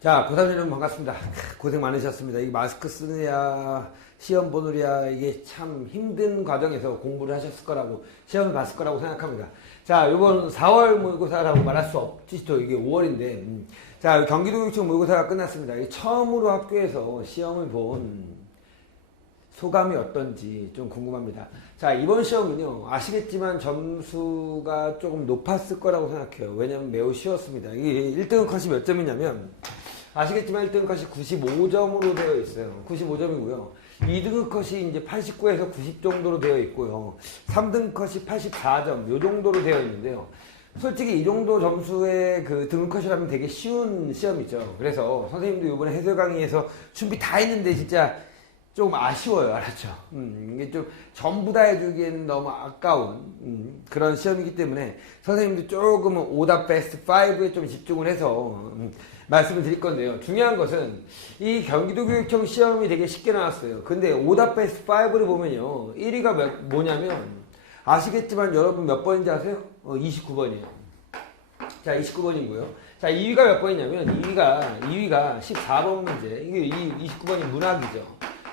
자, 고3 여러분 반갑습니다. 고생 많으셨습니다. 이 마스크 쓰느냐, 시험 보느냐, 이게 참 힘든 과정에서 공부를 하셨을 거라고, 시험을 봤을 거라고 생각합니다. 자, 이번 4월 모의고사라고 말할 수 없지, 또 이게 5월인데. 자, 경기도교육청 모의고사가 끝났습니다. 처음으로 학교에서 시험을 본 소감이 어떤지 좀 궁금합니다. 자, 이번 시험은요, 아시겠지만 점수가 조금 높았을 거라고 생각해요. 왜냐면 매우 쉬웠습니다. 이게 1등급 컷이 몇 점이냐면, 아시겠지만 1등급 컷이 95점으로 되어 있어요. 95점이고요. 2등급 컷이 이제 89에서 90 정도로 되어 있고요. 3등급 컷이 84점, 요 정도로 되어 있는데요. 솔직히 이 정도 점수의 그 등급 컷이라면 되게 쉬운 시험이죠. 그래서 선생님도 이번에 해설 강의에서 준비 다 했는데 진짜 좀 아쉬워요. 알았죠? 이게 좀 전부 다 해주기에는 너무 아까운 그런 시험이기 때문에 선생님도 조금은 오답 베스트 5에 좀 집중을 해서 말씀을 드릴 건데요. 중요한 것은 이 경기도교육청 시험이 되게 쉽게 나왔어요. 근데 오답 베스트 5를 보면요. 1위가 뭐냐면 아시겠지만 여러분 몇 번인지 아세요? 29번이에요. 자, 29번이고요. 자, 2위가 몇 번이냐면 2위가 14번 문제. 이게 29번이 문학이죠.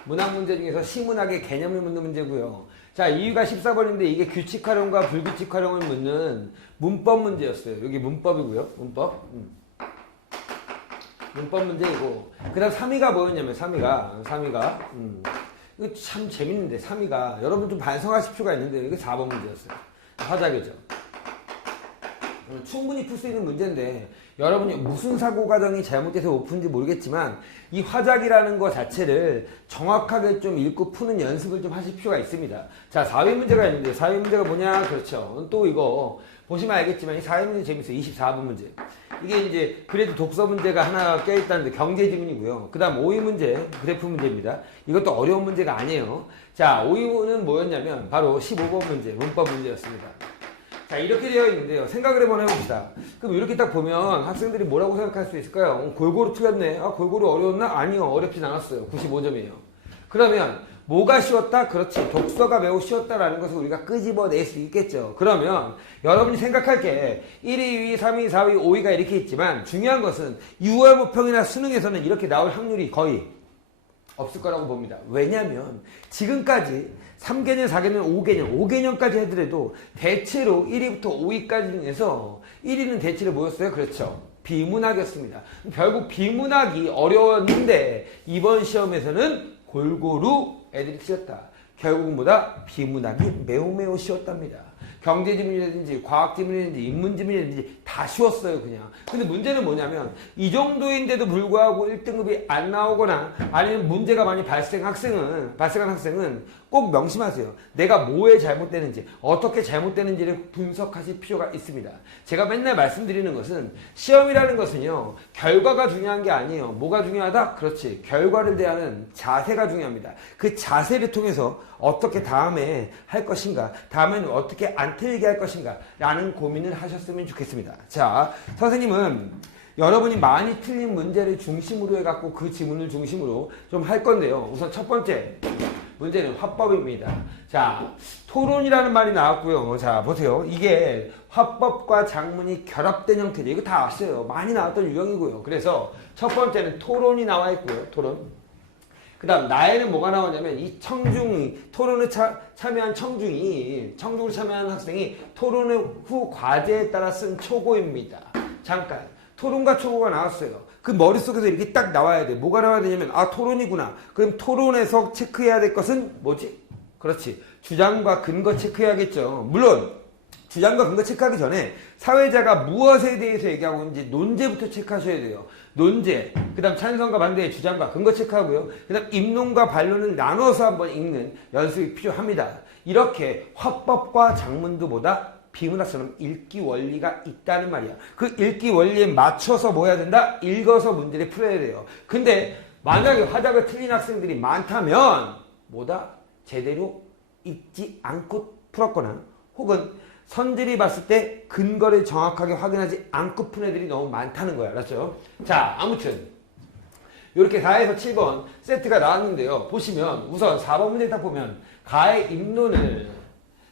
문학 문제 중에서 시문학의 개념을 묻는 문제고요. 자, 2위가 14번인데 이게 규칙 활용과 불규칙 활용을 묻는 문법 문제였어요. 여기 문법이고요. 문법 문제이고. 그 다음 3위가 뭐였냐면 3위가 이거 참 재밌는데 3위가 여러분 좀 반성하실 필요가 있는데 이게 4번 문제였어요. 화작이죠. 충분히 풀 수 있는 문제인데 여러분이 무슨 사고 과정이 잘못돼서 못 푼지 모르겠지만 이 화작이라는 거 자체를 정확하게 좀 읽고 푸는 연습을 좀 하실 필요가 있습니다. 자, 4위 문제가 있는데 4위 문제가 뭐냐? 그렇죠. 또 이거 보시면 알겠지만 이 4위 문제 재밌어요. 24번 문제. 이게 이제 그래도 독서 문제가 하나 껴있다는데 경제 지문이고요. 그 다음 5위 문제 그래프 문제입니다. 이것도 어려운 문제가 아니에요. 자, 5위는 뭐였냐면 바로 15번 문제 문법 문제였습니다. 자, 이렇게 되어 있는데요. 생각을 한번 해봅시다. 그럼 이렇게 딱 보면 학생들이 뭐라고 생각할 수 있을까요? 골고루 틀렸네. 아, 골고루 어려웠나? 아니요. 어렵진 않았어요. 95점이에요. 그러면 뭐가 쉬웠다? 그렇지. 독서가 매우 쉬웠다라는 것을 우리가 끄집어낼 수 있겠죠. 그러면 여러분이 생각할 게 1위, 2위, 3위, 4위, 5위가 이렇게 있지만 중요한 것은 유월모평이나 수능에서는 이렇게 나올 확률이 거의 없을 거라고 봅니다. 왜냐하면 지금까지 3개년, 4개년, 5개년까지 하더라도 대체로 1위부터 5위까지 중에서 1위는 대체로 뭐였어요? 그렇죠. 비문학이었습니다. 결국 비문학이 어려웠는데 이번 시험에서는 골고루 애들이 틀렸다. 결국은 뭐다? 비문학이 매우 쉬웠답니다. 경제지문이라든지 과학지문이라든지 인문지문이라든지 다 쉬웠어요 그냥. 근데 문제는 뭐냐면 이 정도인데도 불구하고 1등급이 안 나오거나 아니면 문제가 많이 발생한 학생은 꼭 명심하세요. 내가 뭐에 잘못되는지 어떻게 잘못되는지를 분석하실 필요가 있습니다. 제가 맨날 말씀드리는 것은 시험이라는 것은요 결과가 중요한 게 아니에요. 뭐가 중요하다? 그렇지. 결과를 대하는 자세가 중요합니다. 그 자세를 통해서 어떻게 다음에 할 것인가, 다음에는 어떻게 안 틀리게 할 것인가 라는 고민을 하셨으면 좋겠습니다. 자, 선생님은 여러분이 많이 틀린 문제를 중심으로 해갖고 그 지문을 중심으로 좀 할 건데요. 우선 첫 번째 문제는 화법입니다. 자, 토론이라는 말이 나왔고요. 자, 보세요. 이게 화법과 작문이 결합된 형태죠. 이거 다 아세요. 많이 나왔던 유형이고요. 그래서 첫 번째는 토론이 나와 있고요. 토론. 그 다음 나에는 뭐가 나오냐면 이 청중이 토론에 참여한 청중으로 참여한 학생이 토론 후 과제에 따라 쓴 초고입니다. 잠깐 토론과 초고가 나왔어요. 그 머릿속에서 이렇게 딱 나와야 돼. 뭐가 나와야 되냐면 아 토론이구나. 그럼 토론에서 체크해야 될 것은 뭐지? 그렇지. 주장과 근거 체크해야겠죠. 물론 주장과 근거 체크하기 전에 사회자가 무엇에 대해서 얘기하고 있는지 논제부터 체크하셔야 돼요. 논제, 그 다음 찬성과 반대의 주장과 근거 체크하고요. 그 다음 입론과 반론을 나눠서 한번 읽는 연습이 필요합니다. 이렇게 화법과 작문도보다 비문학처럼 읽기 원리가 있다는 말이야. 그 읽기 원리에 맞춰서 뭐 해야 된다? 읽어서 문제를 풀어야 돼요. 근데 만약에 화작을 틀린 학생들이 많다면 뭐다? 제대로 읽지 않고 풀었거나 혹은 선들이 봤을 때 근거를 정확하게 확인하지 않고 푼 애들이 너무 많다는 거야. 알았죠? 자, 아무튼 이렇게 4에서 7번 세트가 나왔는데요. 보시면 우선 4번 문제 딱 보면 가의 입론을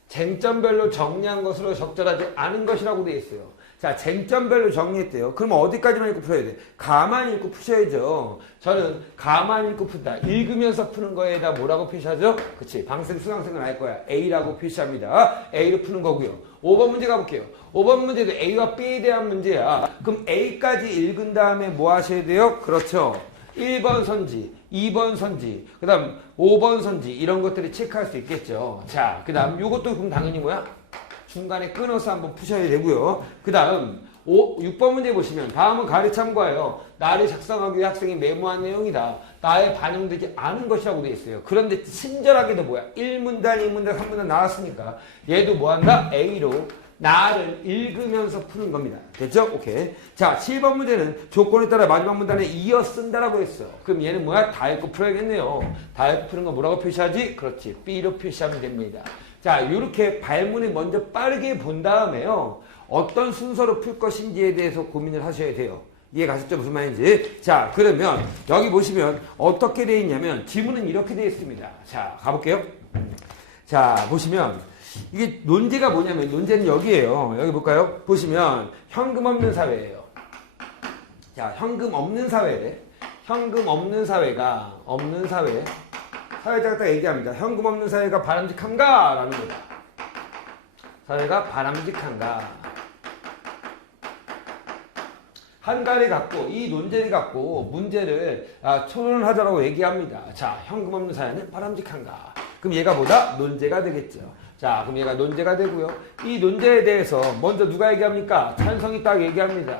쟁점별로 정리한 것으로 적절하지 않은 것이라고 되어 있어요. 자, 쟁점별로 정리했대요. 그럼 어디까지만 읽고 풀어야 돼? 가만 읽고 푸셔야죠. 저는 가만 읽고 푼다. 읽으면서 푸는 거에다 뭐라고 표시하죠? 그치. 방생, 수강생은 알 거야. A라고 표시합니다. A로 푸는 거고요. 5번 문제 가볼게요. 5번 문제도 A와 B에 대한 문제야. 그럼 A까지 읽은 다음에 뭐 하셔야 돼요? 그렇죠. 1번 선지, 2번 선지, 그 다음 5번 선지 이런 것들을 체크할 수 있겠죠. 자, 그 다음 요것도 그럼 당연히 뭐야? 중간에 끊어서 한번 푸셔야 되고요. 그 다음 6번 문제 보시면 다음은 가리 참고하여 나를 작성하기 위해 학생이 메모한 내용이다. 나에 반영되지 않은 것이라고 되어 있어요. 그런데 친절하게도 뭐야? 1문단, 2문단, 3문단 나왔으니까 얘도 뭐한다? A로 나를 읽으면서 푸는 겁니다. 됐죠? 오케이. 자, 7번 문제는 조건에 따라 마지막 문단에 이어 쓴다라고 했어. 그럼 얘는 뭐야? 다 읽고 풀어야겠네요. 다 읽고 푸는 거 뭐라고 표시하지? 그렇지. B로 표시하면 됩니다. 자, 이렇게 발문을 먼저 빠르게 본 다음에요. 어떤 순서로 풀 것인지에 대해서 고민을 하셔야 돼요. 이해 가셨죠? 무슨 말인지. 자, 그러면 여기 보시면 어떻게 되어 있냐면 지문은 이렇게 되어 있습니다. 자, 가볼게요. 자, 보시면 이게 논제가 뭐냐면 논제는 여기에요. 여기 볼까요? 보시면 현금 없는 사회예요. 자, 현금 없는 사회래. 현금 없는 사회가 없는 사회. 사회자가 딱 얘기합니다. 현금 없는 사회가 바람직한가? 라는 거다. 사회가 바람직한가? 한가를 갖고 이 논제를 갖고 문제를 토론하자라고 얘기합니다. 자, 현금 없는 사회는 바람직한가? 그럼 얘가 뭐다? 논제가 되겠죠. 자, 그럼 얘가 논제가 되고요. 이 논제에 대해서 먼저 누가 얘기합니까? 찬성이 딱 얘기합니다.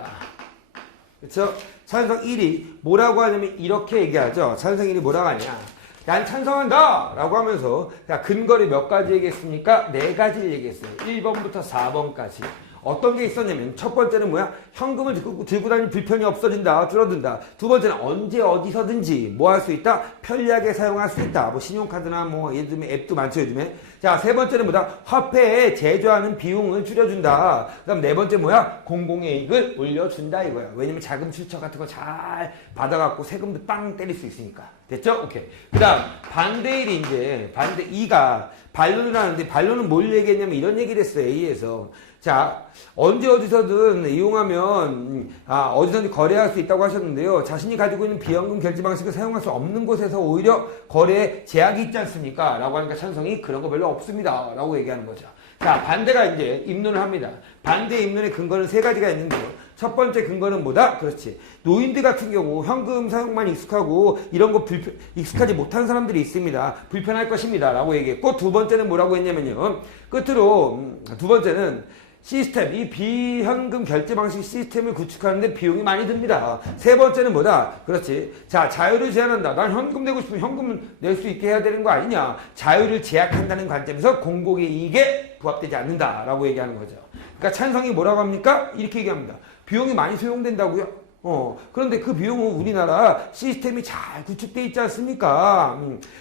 그렇죠? 찬성 1이 뭐라고 하냐면 이렇게 얘기하죠. 찬성 1이 뭐라고 하냐? 난 찬성한다! 라고 하면서 자, 근거를 몇 가지 얘기했습니까? 4가지를 얘기했어요. 1번부터 4번까지. 어떤 게 있었냐면 첫 번째는 뭐야? 현금을 들고 다니는 불편이 없어진다, 줄어든다. 두 번째는 언제 어디서든지 뭐 할 수 있다? 편리하게 사용할 수 있다. 뭐 신용카드나 뭐 예를 들면 앱도 많죠, 요즘에. 자, 세 번째는 뭐다? 화폐에 제조하는 비용을 줄여준다. 그 다음 네 번째 뭐야? 공공의 이익을 올려준다 이거야. 왜냐면 자금 출처 같은 거 잘 받아갖고 세금도 빵 때릴 수 있으니까. 됐죠? 오케이. 그 다음 반대일이 이제 반대 2가 반론을 하는데 반론은 뭘 얘기했냐면 이런 얘기를 했어요. A에서. 자, 언제 어디서든 이용하면 어디서든 거래할 수 있다고 하셨는데요. 자신이 가지고 있는 비현금 결제 방식을 사용할 수 없는 곳에서 오히려 거래에 제약이 있지 않습니까? 라고 하니까 찬성이 그런 거 별로 없습니다. 라고 얘기하는 거죠. 자, 반대가 이제 입론을 합니다. 반대 입론의 근거는 3가지가 있는데요. 첫 번째 근거는 뭐다? 그렇지. 노인들 같은 경우 현금 사용만 익숙하고 이런 거 익숙하지 못한 사람들이 있습니다. 불편할 것입니다. 라고 얘기했고 두 번째는 뭐라고 했냐면요. 끝으로 두 번째는 시스템, 이 비현금 결제 방식 시스템을 구축하는데 비용이 많이 듭니다. 세 번째는 뭐다? 그렇지. 자, 자유를 제한한다. 난 현금 내고 싶으면 현금을 낼 수 있게 해야 되는 거 아니냐. 자유를 제약한다는 관점에서 공공의 이익에 부합되지 않는다라고 얘기하는 거죠. 그러니까 찬성이 뭐라고 합니까? 이렇게 얘기합니다. 비용이 많이 소용된다고요? 그런데 그 비용은 우리나라 시스템이 잘 구축되어 있지 않습니까?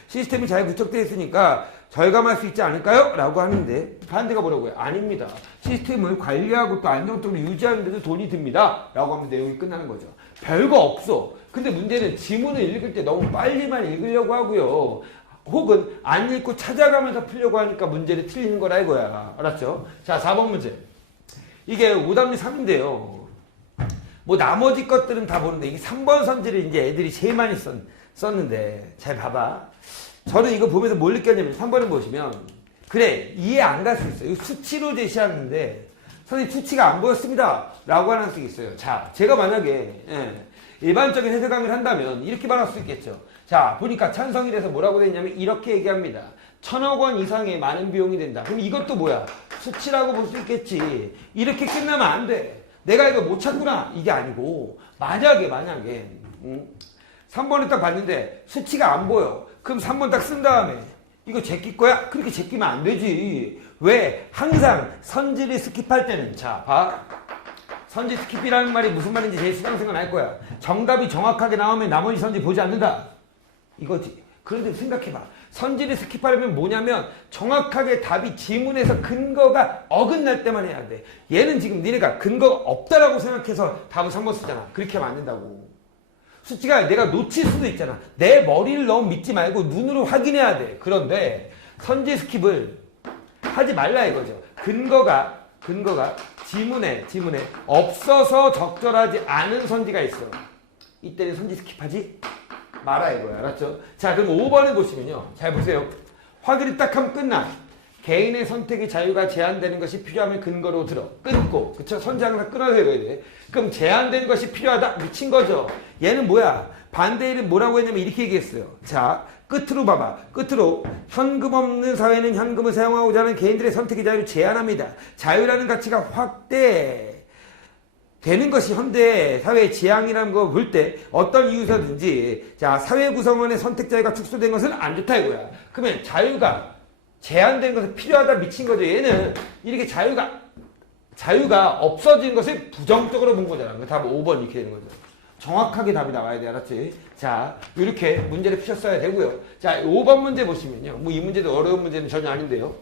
시스템이 잘 구축되어 있으니까 절감할 수 있지 않을까요? 라고 하는데 반대가 뭐라고요? 아닙니다. 시스템을 관리하고 또 안정적으로 유지하는 데도 돈이 듭니다. 라고 하면 내용이 끝나는 거죠. 별거 없어. 근데 문제는 지문을 읽을 때 너무 빨리만 읽으려고 하고요. 혹은 안 읽고 찾아가면서 풀려고 하니까 문제를 틀리는 거라 이거야. 알았죠? 자, 4번 문제. 이게 오답률 3인데요. 뭐 나머지 것들은 다 보는데 이게 3번 선지를 이제 애들이 제일 많이 썼는데 잘 봐봐. 저는 이거 보면서 뭘 느꼈냐면 3번을 보시면 그래 이해 안 갈 수 있어요. 이거 수치로 제시하는데 선생님 수치가 안 보였습니다 라고 하는 학생이 있어요. 자, 제가 만약에 일반적인 해석을 한다면 이렇게 말할 수 있겠죠. 자, 보니까 찬성이 돼서 뭐라고 돼 있냐면 이렇게 얘기합니다. 1,000억 원 이상의 많은 비용이 된다. 그럼 이것도 뭐야? 수치라고 볼 수 있겠지. 이렇게 끝나면 안 돼. 내가 이거 못 찾구나 이게 아니고 만약에 3번을 딱 봤는데 수치가 안 보여. 그럼 3번 딱 쓴 다음에 이거 제낄 거야? 그렇게 제끼면 안 되지. 왜? 항상 선지를 스킵할 때는 자 봐. 선지 스킵이라는 말이 무슨 말인지 제일 수강생은 알 거야. 정답이 정확하게 나오면 나머지 선지 보지 않는다. 이거지. 그런데 생각해봐. 선지를 스킵하려면 뭐냐면 정확하게 답이 지문에서 근거가 어긋날 때만 해야 돼. 얘는 지금 니네가 근거가 없다라고 생각해서 답을 3번 쓰잖아. 그렇게 하면 안 된다고. 수치가 내가 놓칠 수도 있잖아. 내 머리를 너무 믿지 말고 눈으로 확인해야 돼. 그런데 선지 스킵을 하지 말라 이거죠. 근거가 근거가 지문에 없어서 적절하지 않은 선지가 있어. 이때는 선지 스킵하지 마라 이거야. 알았죠? 자, 그럼 5번을 보시면요. 잘 보세요. 확인이 딱 하면 끝나. 개인의 선택의 자유가 제한되는 것이 필요하면 근거로 들어. 끊고. 그쵸? 선지 항상 끊어서 읽어야 돼. 그럼 제한되는 것이 필요하다? 미친 거죠. 얘는 뭐야? 반대일은 뭐라고 했냐면 이렇게 얘기했어요. 자, 끝으로 봐봐. 끝으로 현금 없는 사회는 현금을 사용하고자 하는 개인들의 선택의 자유를 제한합니다. 자유라는 가치가 확대되는 것이 현대 사회의 지향이라는 거 볼 때 어떤 이유에서든지 자, 사회 구성원의 선택 자유가 축소된 것은 안 좋다 이거야. 그러면 자유가 제한된 것은 필요하다 미친 거죠. 얘는 이렇게 자유가 없어진 것을 부정적으로 본 거잖아. 답은 5번 이렇게 되는 거죠. 정확하게 답이 나와야 돼. 알았지? 자, 이렇게 문제를 푸셨어야 되고요. 자, 5번 문제 보시면요. 뭐 이 문제도 어려운 문제는 전혀 아닌데요.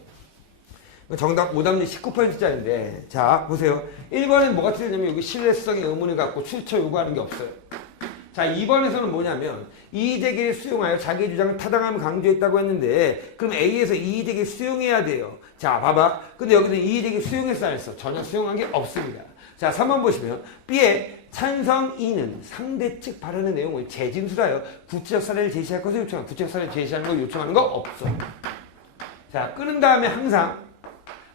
정답 오답률 19%짜리인데 자, 보세요. 1번엔 뭐가 틀렸냐면 여기 신뢰성의 의문을 갖고 출처 요구하는 게 없어요. 자, 2번에서는 뭐냐면 이의제기를 수용하여 자기 주장을 타당함을 강조했다고 했는데 그럼 A에서 이의제기를 수용해야 돼요. 자, 봐봐. 근데 여기는 이의제기 수용했어 안 했어? 전혀 수용한 게 없습니다. 자, 3번 보시면 B의 찬성 E는 상대 측 발언의 내용을 재진술하여 구체적 사례를 제시할 것을 요청하는 구체적 사례를 제시하는 걸 요청하는 거 없어. 자, 끊은 다음에 항상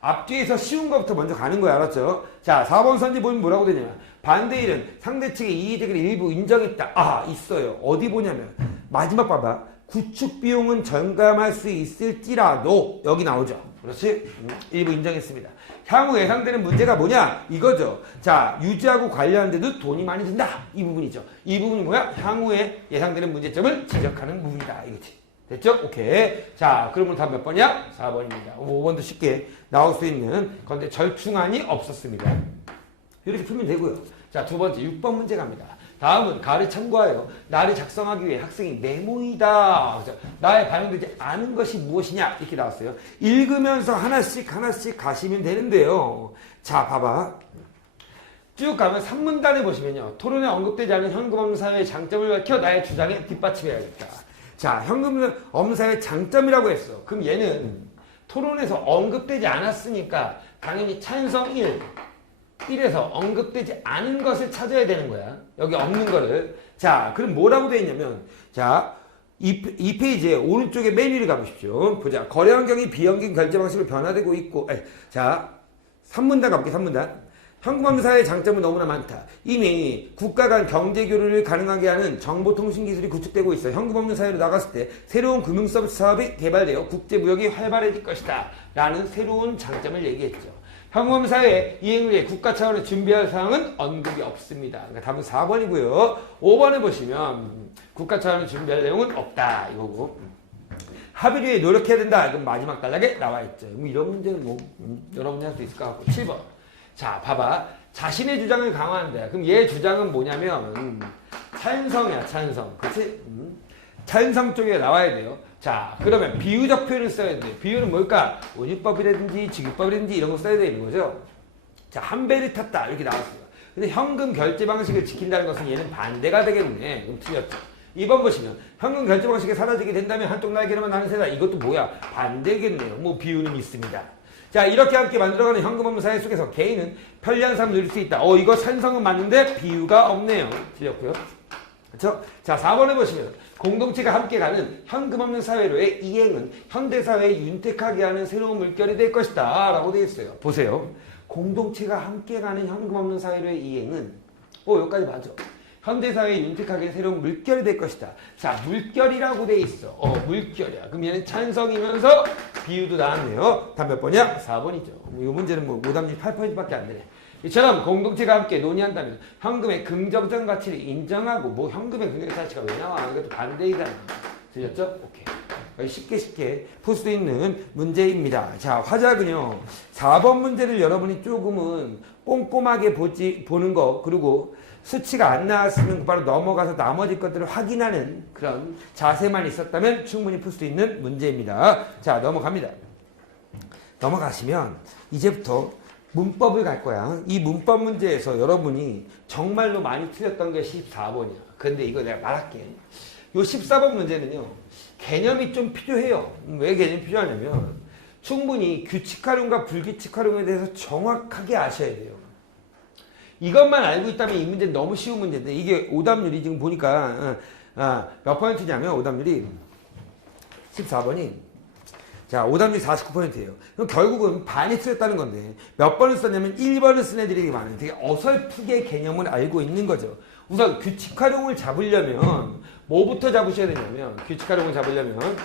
앞뒤에서 쉬운 것부터 먼저 가는 거야. 알았죠? 자, 4번 선지 보면 뭐라고 되냐면 반대일은 상대 측의 이의제기를 일부 인정했다. 아, 있어요. 어디 보냐면 마지막 봐봐. 구축 비용은 절감할 수 있을지라도 여기 나오죠. 그렇지? 일부 인정했습니다. 향후 예상되는 문제가 뭐냐? 이거죠. 자, 유지하고 관리하는데도 돈이 많이 든다. 이 부분이죠. 이 부분이 뭐야? 향후에 예상되는 문제점을 지적하는 부분이다. 이거지. 됐죠? 오케이. 자, 그러면 답 몇 번이야? 4번입니다. 5번도 쉽게 나올 수 있는 건데 절충안이 없었습니다. 이렇게 풀면 되고요. 자, 두 번째 6번 문제 갑니다. 다음은 가를 참고하여 나를 작성하기 위해 학생이 메모이다. 나에 반영되지 않은 것이 무엇이냐? 이렇게 나왔어요. 읽으면서 하나씩 가시면 되는데요. 자, 봐봐. 쭉 가면 3문단에 보시면요. 토론에 언급되지 않은 현금 없는 사회의 장점을 밝혀 나의 주장에 뒷받침해야겠다. 자, 현금 없는 사회의 장점이라고 했어. 그럼 얘는 토론에서 언급되지 않았으니까 당연히 찬성 1에서 언급되지 않은 것을 찾아야 되는 거야. 여기 없는 거를. 자, 그럼 뭐라고 되어 있냐면 자, 이 페이지에 오른쪽에 맨 위를 가보십시오. 보자. 거래 환경이 비현금 결제 방식으로 변화되고 있고 자, 3문단 가볼게요. 3문단. 현금 없는 사회의 장점은 너무나 많다. 이미 국가 간 경제 교류를 가능하게 하는 정보통신 기술이 구축되고 있어. 현금 없는 사회로 나갔을 때 새로운 금융 서비스 사업이 개발되어 국제 무역이 활발해질 것이다. 라는 새로운 장점을 얘기했죠. 현금 없는 사회 이행을 위해 국가 차원의 준비할 사항은 언급이 없습니다. 그러니까 답은 4번이고요. 5번에 보시면 국가 차원의 준비할 내용은 없다. 이거고. 합의를 위해 노력해야 된다. 이건 마지막 단락에 나와 있죠. 이런 문제는 뭐 여러분이 할 수 있을 것 같고. 7번. 자, 봐봐. 자신의 주장을 강화한다. 그럼 얘 주장은 뭐냐면 찬성이야, 찬성. 그치? 찬성 쪽에 나와야 돼요. 자, 그러면 비유적 표현을 써야 돼. 비유는 뭘까? 원유법이라든지 직유법이라든지 이런 거 써야 되는 거죠. 자, 한 배를 탔다. 이렇게 나왔어요. 근데 현금 결제 방식을 지킨다는 것은 얘는 반대가 되겠네. 그럼 틀렸죠. 2번 보시면 현금 결제 방식이 사라지게 된다면 한쪽 날개로만 나는 세다. 이것도 뭐야? 반대겠네요. 뭐 비유는 있습니다. 자, 이렇게 함께 만들어가는 현금 없는 사회 속에서 개인은 편리한 삶을 누릴 수 있다. 이거 찬성은 맞는데 비유가 없네요. 틀렸고요. 그렇죠? 자, 4번에 보시면 공동체가 함께 가는 현금 없는 사회로의 이행은 현대사회에 윤택하게 하는 새로운 물결이 될 것이다. 라고 되어 있어요. 보세요. 공동체가 함께 가는 현금 없는 사회로의 이행은 여기까지 맞아. 현대사회에 윤택하게 새로운 물결이 될 것이다. 자, 물결이라고 돼 있어. 물결이야. 그럼 얘는 찬성이면서 비유도 나왔네요. 답 몇 번이야? 4번이죠. 이 문제는 뭐 오답률 8%밖에 안 되네. 이처럼 공동체가 함께 논의한다면 현금의 긍정적 가치를 인정하고 뭐 현금의 긍정적 가치가 왜 나와? 이것도 반대이잖아. 들렸죠? 오케이. 쉽게 풀 수 있는 문제입니다. 자, 화작은요. 4번 문제를 여러분이 조금은 꼼꼼하게 보는 거 그리고 수치가 안 나왔으면 바로 넘어가서 나머지 것들을 확인하는 그런 자세만 있었다면 충분히 풀 수 있는 문제입니다. 자, 넘어갑니다. 넘어가시면 이제부터 문법을 갈 거야. 이 문법 문제에서 여러분이 정말로 많이 틀렸던 게 14번이야. 근데 이거 내가 말할게. 요 14번 문제는요. 개념이 좀 필요해요. 왜 개념이 필요하냐면 충분히 규칙 활용과 불규칙 활용에 대해서 정확하게 아셔야 돼요. 이것만 알고 있다면 이 문제는 너무 쉬운 문제인데 이게 오답률이 지금 보니까 몇 퍼센트냐면 오답률이 14번이 자 오답률이 49%예요. 그럼 결국은 반이 틀렸다는 건데 몇 번을 썼냐면 1번을 쓴 애들이 되게 많아요. 되게 어설프게 개념을 알고 있는 거죠. 우선 규칙 활용을 잡으려면 뭐부터 잡으셔야 되냐면 규칙 활용을 잡으려면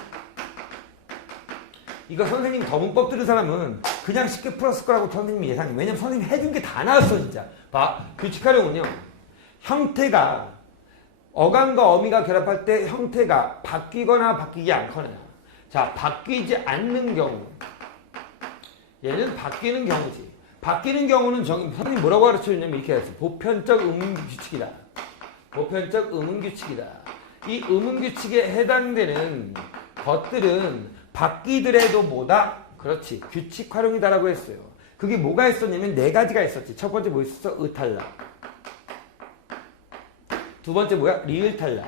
이거 선생님 더문법 들은 사람은 그냥 쉽게 풀었을 거라고 선생님이 예상해요. 왜냐면 선생님이 해준 게 다 나왔어 진짜. 봐. 규칙 활용은요. 형태가 어감과 어미가 결합할 때 형태가 바뀌거나 바뀌지 않거나 자 바뀌지 않는 경우 얘는 바뀌는 경우지. 바뀌는 경우는 선생님 뭐라고 가르쳐줬냐면 이렇게 했어. 보편적 의문규칙이다. 보편적 의문규칙이다. 이 의문규칙에 해당되는 것들은 바뀌더라도 뭐다? 그렇지. 규칙 활용이다라고 했어요. 그게 뭐가 있었냐면 네 가지가 있었지. 첫 번째 뭐 있었어? 의탈락. 두 번째 뭐야? 리을탈락.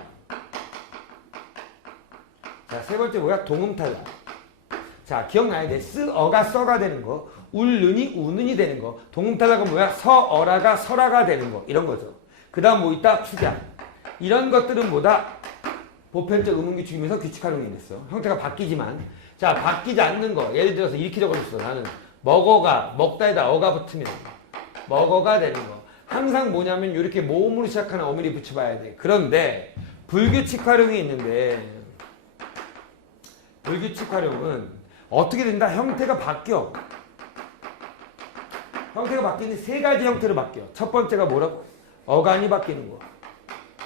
자, 세 번째 뭐야? 동음탈락. 자, 기억나야 돼. 쓰어가 써가 되는 거. 울는이 우는이 되는 거. 동음탈락은 뭐야? 서어라가 설아가 되는 거. 이런 거죠. 그 다음 뭐 있다? 축약. 이런 것들은 뭐다? 보편적 의문규칙이면서 규칙 활용이 됐어. 형태가 바뀌지만. 자, 바뀌지 않는 거. 예를 들어서 이렇게 적어줬어. 나는 먹어가, 먹다에다 어가 붙으면 먹어가 되는 거. 항상 뭐냐면 이렇게 모음으로 시작하는 어미를 붙여봐야 돼. 그런데 불규칙 활용이 있는데 불규칙 활용은 어떻게 된다? 형태가 바뀌어. 형태가 바뀌는데 세 가지 형태로 바뀌어. 첫 번째가 뭐라고? 어간이 바뀌는 거.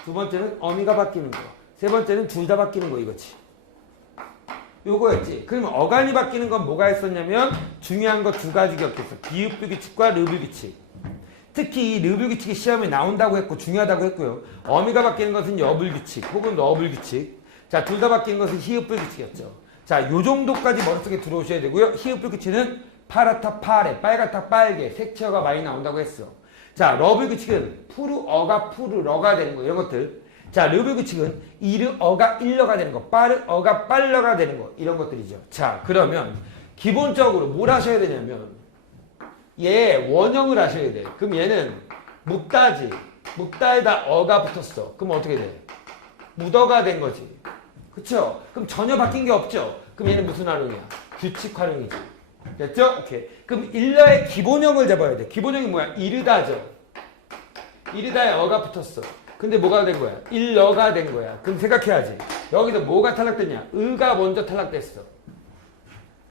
두 번째는 어미가 바뀌는 거. 세 번째는 둘 다 바뀌는 거 이거지. 요거였지. 그러면 어간이 바뀌는 건 뭐가 있었냐면 중요한 거 두 가지 기억했어. 비읍불규칙과 르불규칙. 특히 이 르불규칙이 시험에 나온다고 했고 중요하다고 했고요. 어미가 바뀌는 것은 여불규칙 혹은 너불규칙. 자, 둘 다 바뀌는 것은 히읗불규칙이었죠. 자, 요 정도까지 머릿속에 들어오셔야 되고요. 히읗불규칙은 파랗다 파래, 빨갛다 빨개, 색채어가 많이 나온다고 했어. 자, 러불규칙은 푸르어가 푸르러가 되는 거 이런 것들. 자, 르불규칙은 이르어가 일러가 되는 거, 빠르어가 빨러가 되는 거 이런 것들이죠. 자, 그러면 기본적으로 뭘 하셔야 되냐면 얘 원형을 하셔야 돼. 그럼 얘는 묵다지. 묵다에다 어가 붙었어. 그럼 어떻게 돼? 묻어가 된 거지. 그쵸? 그럼 전혀 바뀐 게 없죠? 그럼 얘는 무슨 활용이야? 규칙 활용이지. 됐죠? 오케이. 그럼 일러의 기본형을 잡아야 돼. 기본형이 뭐야? 이르다죠. 이르다에 어가 붙었어. 근데 뭐가 된 거야? 일러가 된 거야. 그럼 생각해야지. 여기서 뭐가 탈락됐냐? 의가 먼저 탈락됐어.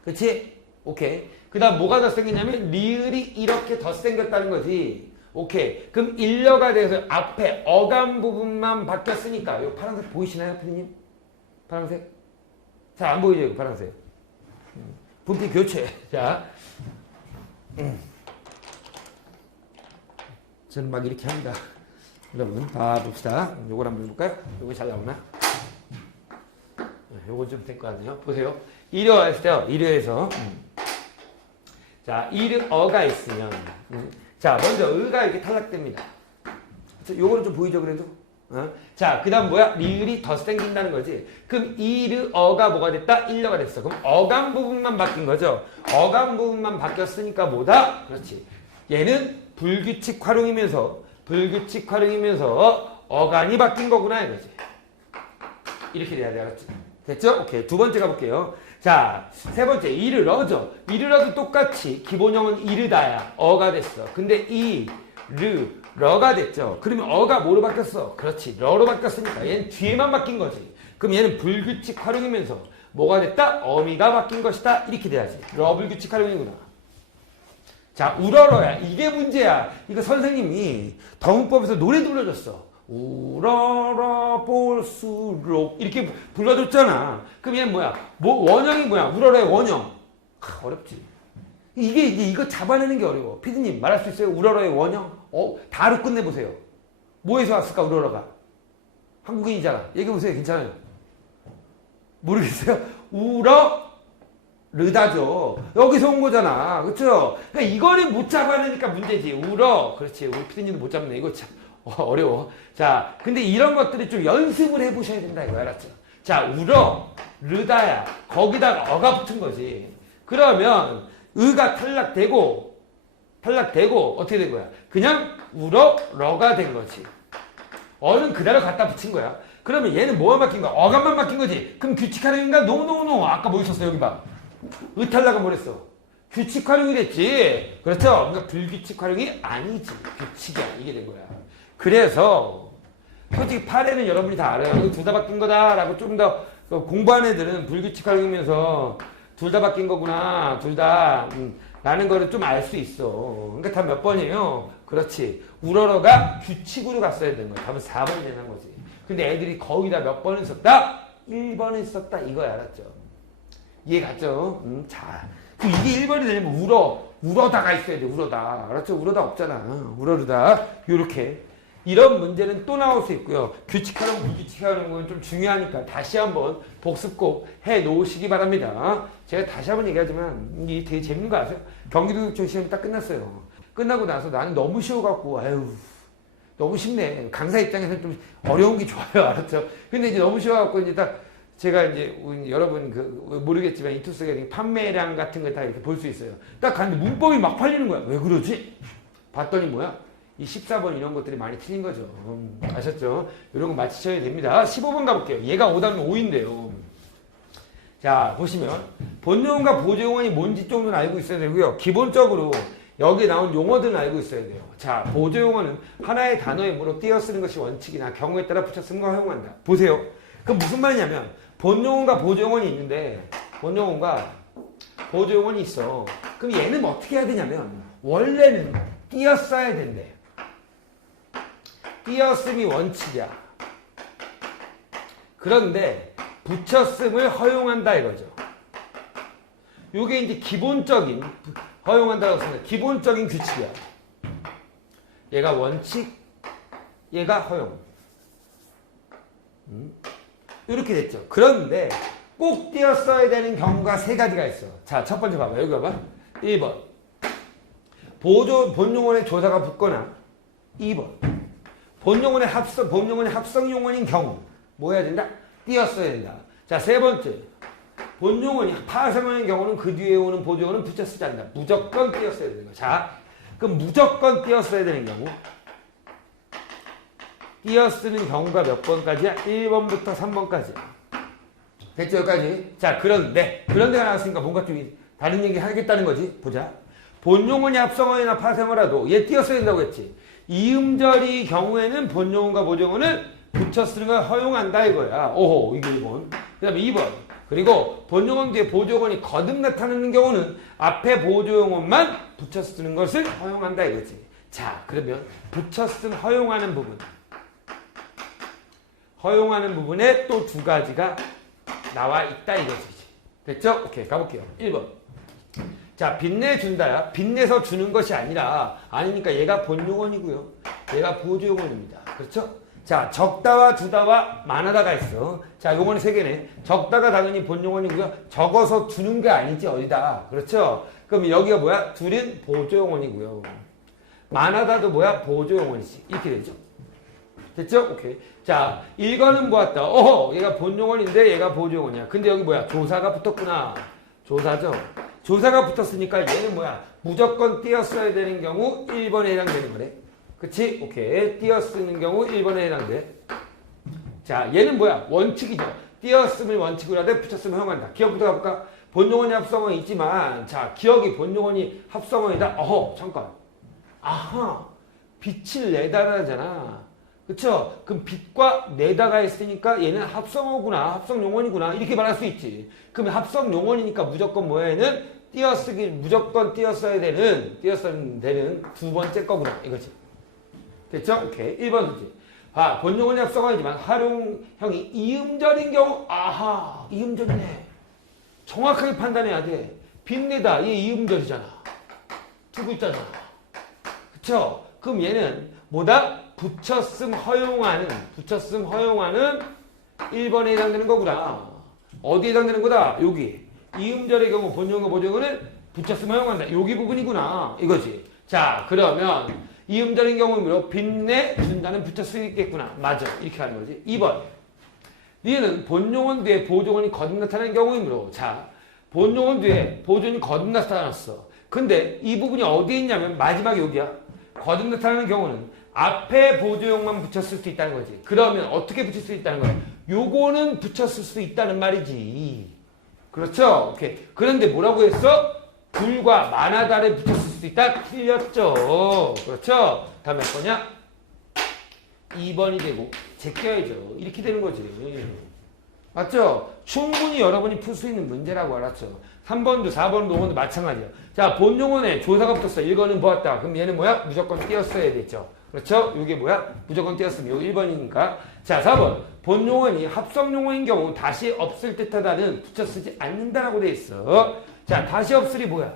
그치? 오케이. 그 다음 뭐가 더 생겼냐면 리을이 이렇게 더 생겼다는 거지. 오케이. 그럼 일러가 돼서 앞에 어감 부분만 바뀌었으니까 요 파란색 보이시나요, 피디님? 파란색? 잘 안 보이죠, 이거 파란색. 분필 교체. 자. 저는 막 이렇게 합니다. 여러분 봐봅시다. 요걸 한번 해볼까요? 요거 잘 나오나? 요거 좀 될 것 같네요. 보세요. 일어 했을 때요. 일어에서 자, 이르어가 있으면 자, 먼저 의가 이렇게 탈락됩니다. 요거는 좀 보이죠, 그래도? 자, 그 다음 뭐야? 리을이 더 생긴다는 거지. 그럼 이르어가 뭐가 됐다? 일러가 됐어. 그럼 어감 부분만 바뀐 거죠. 어감 부분만 바뀌었으니까 뭐다? 그렇지. 얘는 불규칙 활용이면서 어간이 바뀐 거구나 이거지. 이렇게 돼야 돼. 알았지? 됐죠? 오케이. 두 번째 가볼게요. 자, 세 번째 이르러죠. 이르러도 똑같이 기본형은 이르다야. 어가 됐어. 근데 러가 됐죠. 그러면 어가 뭐로 바뀌었어? 그렇지. 러로 바뀌었으니까 얘는 뒤에만 바뀐 거지. 그럼 얘는 불규칙 활용이면서 뭐가 됐다? 어미가 바뀐 것이다. 이렇게 돼야지. 러불규칙 활용이구나. 자, 우러러야. 이게 문제야. 이거 선생님이 더문법에서 노래 불러줬어. 우러러 볼수록 이렇게 불러줬잖아. 그럼 얘는 뭐야? 원형이 뭐야? 우러러의 원형. 어렵지. 이거 잡아내는 게 어려워. 피디님 말할 수 있어요? 우러러의 원형? 다로 끝내보세요. 뭐에서 왔을까, 우러러가? 한국인이잖아. 얘기해보세요. 괜찮아요. 모르겠어요? 르다죠. 여기서 온 거잖아. 그쵸? 그러니까 이거를 못 잡아내니까 문제지. 그렇지. 우리 피디님도 못 잡네. 이거 참 어려워. 자, 근데 이런 것들이 좀 연습을 해보셔야 된다. 이거 알았죠? 자, 르다야. 거기다가 어가 붙은 거지. 그러면 의가 탈락되고 어떻게 된 거야? 그냥 우러러가 된 거지. 어는 그대로 갖다 붙인 거야. 그러면 얘는 뭐가 바뀐 거야? 어감만 바뀐 거지. 그럼 규칙 활용인가? 노노노. 아까 뭐 있었어? 여기 봐. 의 탈락은 뭐랬어? 규칙 활용이 됐지. 그렇죠? 그러니까 불규칙 활용이 아니지. 규칙이야. 이게 된 거야. 그래서 솔직히 8회는 여러분이 다 알아요. 이거 둘 다 바뀐 거다라고 좀 더 공부하는 애들은 불규칙 활용이면서 둘 다 바뀐 거구나. 둘 다 라는 거를 좀 알 수 있어. 그러니까 답 몇 번이에요? 그렇지. 우러러가 규칙으로 갔어야 되는 거야. 답은 4번이 되는 거지. 근데 애들이 거의 다 몇 번을 썼다? 1번을 썼다. 이거야. 알았죠? 이해 갔죠? 자. 이게 1번이 되려면 우러다가 있어야 돼. 우러다. 알았죠? 우러다 없잖아. 우러르다. 요렇게. 이런 문제는 또 나올 수 있고요. 규칙하는 불규칙하는 건 좀 중요하니까 다시 한번 복습 꼭 해 놓으시기 바랍니다. 제가 다시 한번 얘기하지만 이게 되게 재밌는 거 아세요? 경기도육청 시험이 딱 끝났어요. 끝나고 나서 나는 너무 쉬워갖고 아유 너무 쉽네. 강사 입장에서는 좀 어려운 게 좋아요. 알았죠? 근데 이제 너무 쉬워갖고 이제 딱 제가 이제 여러분 모르겠지만 이투스가 판매량 같은 거 다 이렇게 볼 수 있어요. 딱 갔는데 문법이 막 팔리는 거야. 왜 그러지? 봤더니 뭐야? 이 14번 이런 것들이 많이 틀린 거죠. 아셨죠? 이런 거 맞히셔야 됩니다. 15번 가볼게요. 얘가 오다면 5인데요. 자, 보시면 본용어과 보조용어이 뭔지 정도는 알고 있어야 되고요. 기본적으로 여기 나온 용어들은 알고 있어야 돼요. 자, 보조용어는 하나의 단어에 물어 띄어 쓰는 것이 원칙이나 경우에 따라 붙여 쓰는 걸 허용한다. 보세요. 그럼 무슨 말이냐면 본용어과 보조용어는 있는데 본용어과 보조용어는 있어. 그럼 얘는 어떻게 해야 되냐면 원래는 띄어 써야 된대. 띄어쓰기 원칙이야. 그런데 붙여쓰기를 허용한다 이거죠. 이게 이제 기본적인 허용한다고 생각해. 기본적인 규칙이야. 얘가 원칙, 얘가 허용. 이렇게 됐죠. 그런데 꼭 띄어써야 되는 경우가 세 가지가 있어. 자, 첫 번째 봐봐. 여기 봐봐. 1번. 본용어의 조사가 붙거나 2번. 본용어의 합성 용어인 경우 뭐 해야 된다? 띄어써야 된다. 자, 세 번째. 본용어니 파생어인 경우는 그 뒤에 오는 보조어는 붙여 쓰지 않는다. 무조건 띄어써야 되는 거야. 자, 그럼 무조건 띄어써야 되는 경우 띄어쓰는 경우가 몇 번까지야? 1번부터 3번까지. 됐죠? 여기까지. 자, 그런데가 나왔으니까 뭔가 좀 다른 얘기 하겠다는 거지. 보자. 본용어니 합성어나 파생어라도 얘 띄어써야 된다고 했지. 이음절이 경우에는 본용어과 보조어는 붙여 쓰는 걸 허용한다 이거야. 오호, 이게 1번. 그 다음에 2번. 그리고 본용어 뒤에 보조어원이 거듭 나타나는 경우는 앞에 보조용어만 붙여 쓰는 것을 허용한다 이거지. 자, 그러면 붙여 쓴 허용하는 부분에 또 두 가지가 나와 있다 이거지. 됐죠? 오케이, 가볼게요. 1번. 자, 빚내준다야. 빚내서 주는 것이 아니니까 얘가 본용어이고요. 얘가 보조용어입니다. 그렇죠? 자, 적다와 주다와 많아다가 있어. 자, 용어는 세 개네. 적다가 당연히 본용어이고요. 적어서 주는 게 아니지 어디다. 그렇죠? 그럼 여기가 뭐야? 둘은 보조용어이고요. 많아다도 뭐야? 보조용어이지. 이렇게 되죠. 됐죠? 오케이. 자, 1번은 보았다. 얘가 본용어인데 얘가 보조용어냐. 근데 여기 뭐야? 조사가 붙었구나. 조사죠. 조사가 붙었으니까 얘는 뭐야? 무조건 띄어써야 되는 경우 1번에 해당되는 거네. 그치? 오케이. 띄어쓰는 경우 1번에 해당돼. 자, 얘는 뭐야? 원칙이죠. 띄어쓰면 원칙으로 하되 붙였으면 허용한다. 기억부터 가볼까? 본용어니 합성어 있지만, 자, 기억이 본용어니 합성어이다. 잠깐. 아하. 빛을 내다라잖아. 그쵸? 그럼 빛과 내다가 있으니까 얘는 합성어구나. 합성용어이구나. 이렇게 말할 수 있지. 그럼 합성용어니까 무조건 뭐야? 얘는 무조건 띄어써야 되는 두 번째 거구나. 이거지. 됐죠? 오케이. 1번 문제. 본용어니 합성어이지만 활용형이 이음절인 경우, 아하, 이음절이네. 정확하게 판단해야 돼. 빚내다, 얘 이음절이잖아. 두 글자잖아. 그쵸? 그럼 얘는 뭐다? 붙여쓰m 허용하는 1번에 해당되는 거구나. 어디에 해당되는 거다? 여기. 이음절의 경우 본용어 보조어는 붙여쓰m 허용한다. 여기 부분이구나. 이거지. 자, 그러면 이음절인 경우는 빚내준다는 붙여 쓸 수 있겠구나. 맞아. 이렇게 하는 거지. 2번. 얘는 본용어 뒤에 보조어니 거듭 나타나는 경우이므로 자, 본용은 뒤에 보존이 거듭 나타났어. 근데 이 부분이 어디에 있냐면 마지막에 여기야. 거듭 나타나는 경우는 앞에 보조용만 붙였을 수 있다는 거지. 그러면 어떻게 붙일 수 있다는 거야? 요거는 붙였을 수 있다는 말이지. 그렇죠? 오케이. 그런데 뭐라고 했어? 불과 만하다를 붙였을 수 있다? 틀렸죠. 그렇죠? 다음 몇 번이야? 2번이 되고 제껴야죠. 이렇게 되는 거지. 맞죠? 충분히 여러분이 풀 수 있는 문제라고 알았죠. 3번도 4번도 5번도 마찬가지야. 자, 본용어에 조사가 붙었어. 1번은 보았다. 그럼 얘는 뭐야? 무조건 띄었어야 되죠. 그렇죠? 이게 뭐야? 무조건 띄었으면 이거 1번이니까. 자, 4번. 본용어이 합성용어인 경우 다시 없을 듯하다는 붙여 쓰지 않는다라고 돼 있어. 자, 다시 없을이 뭐야?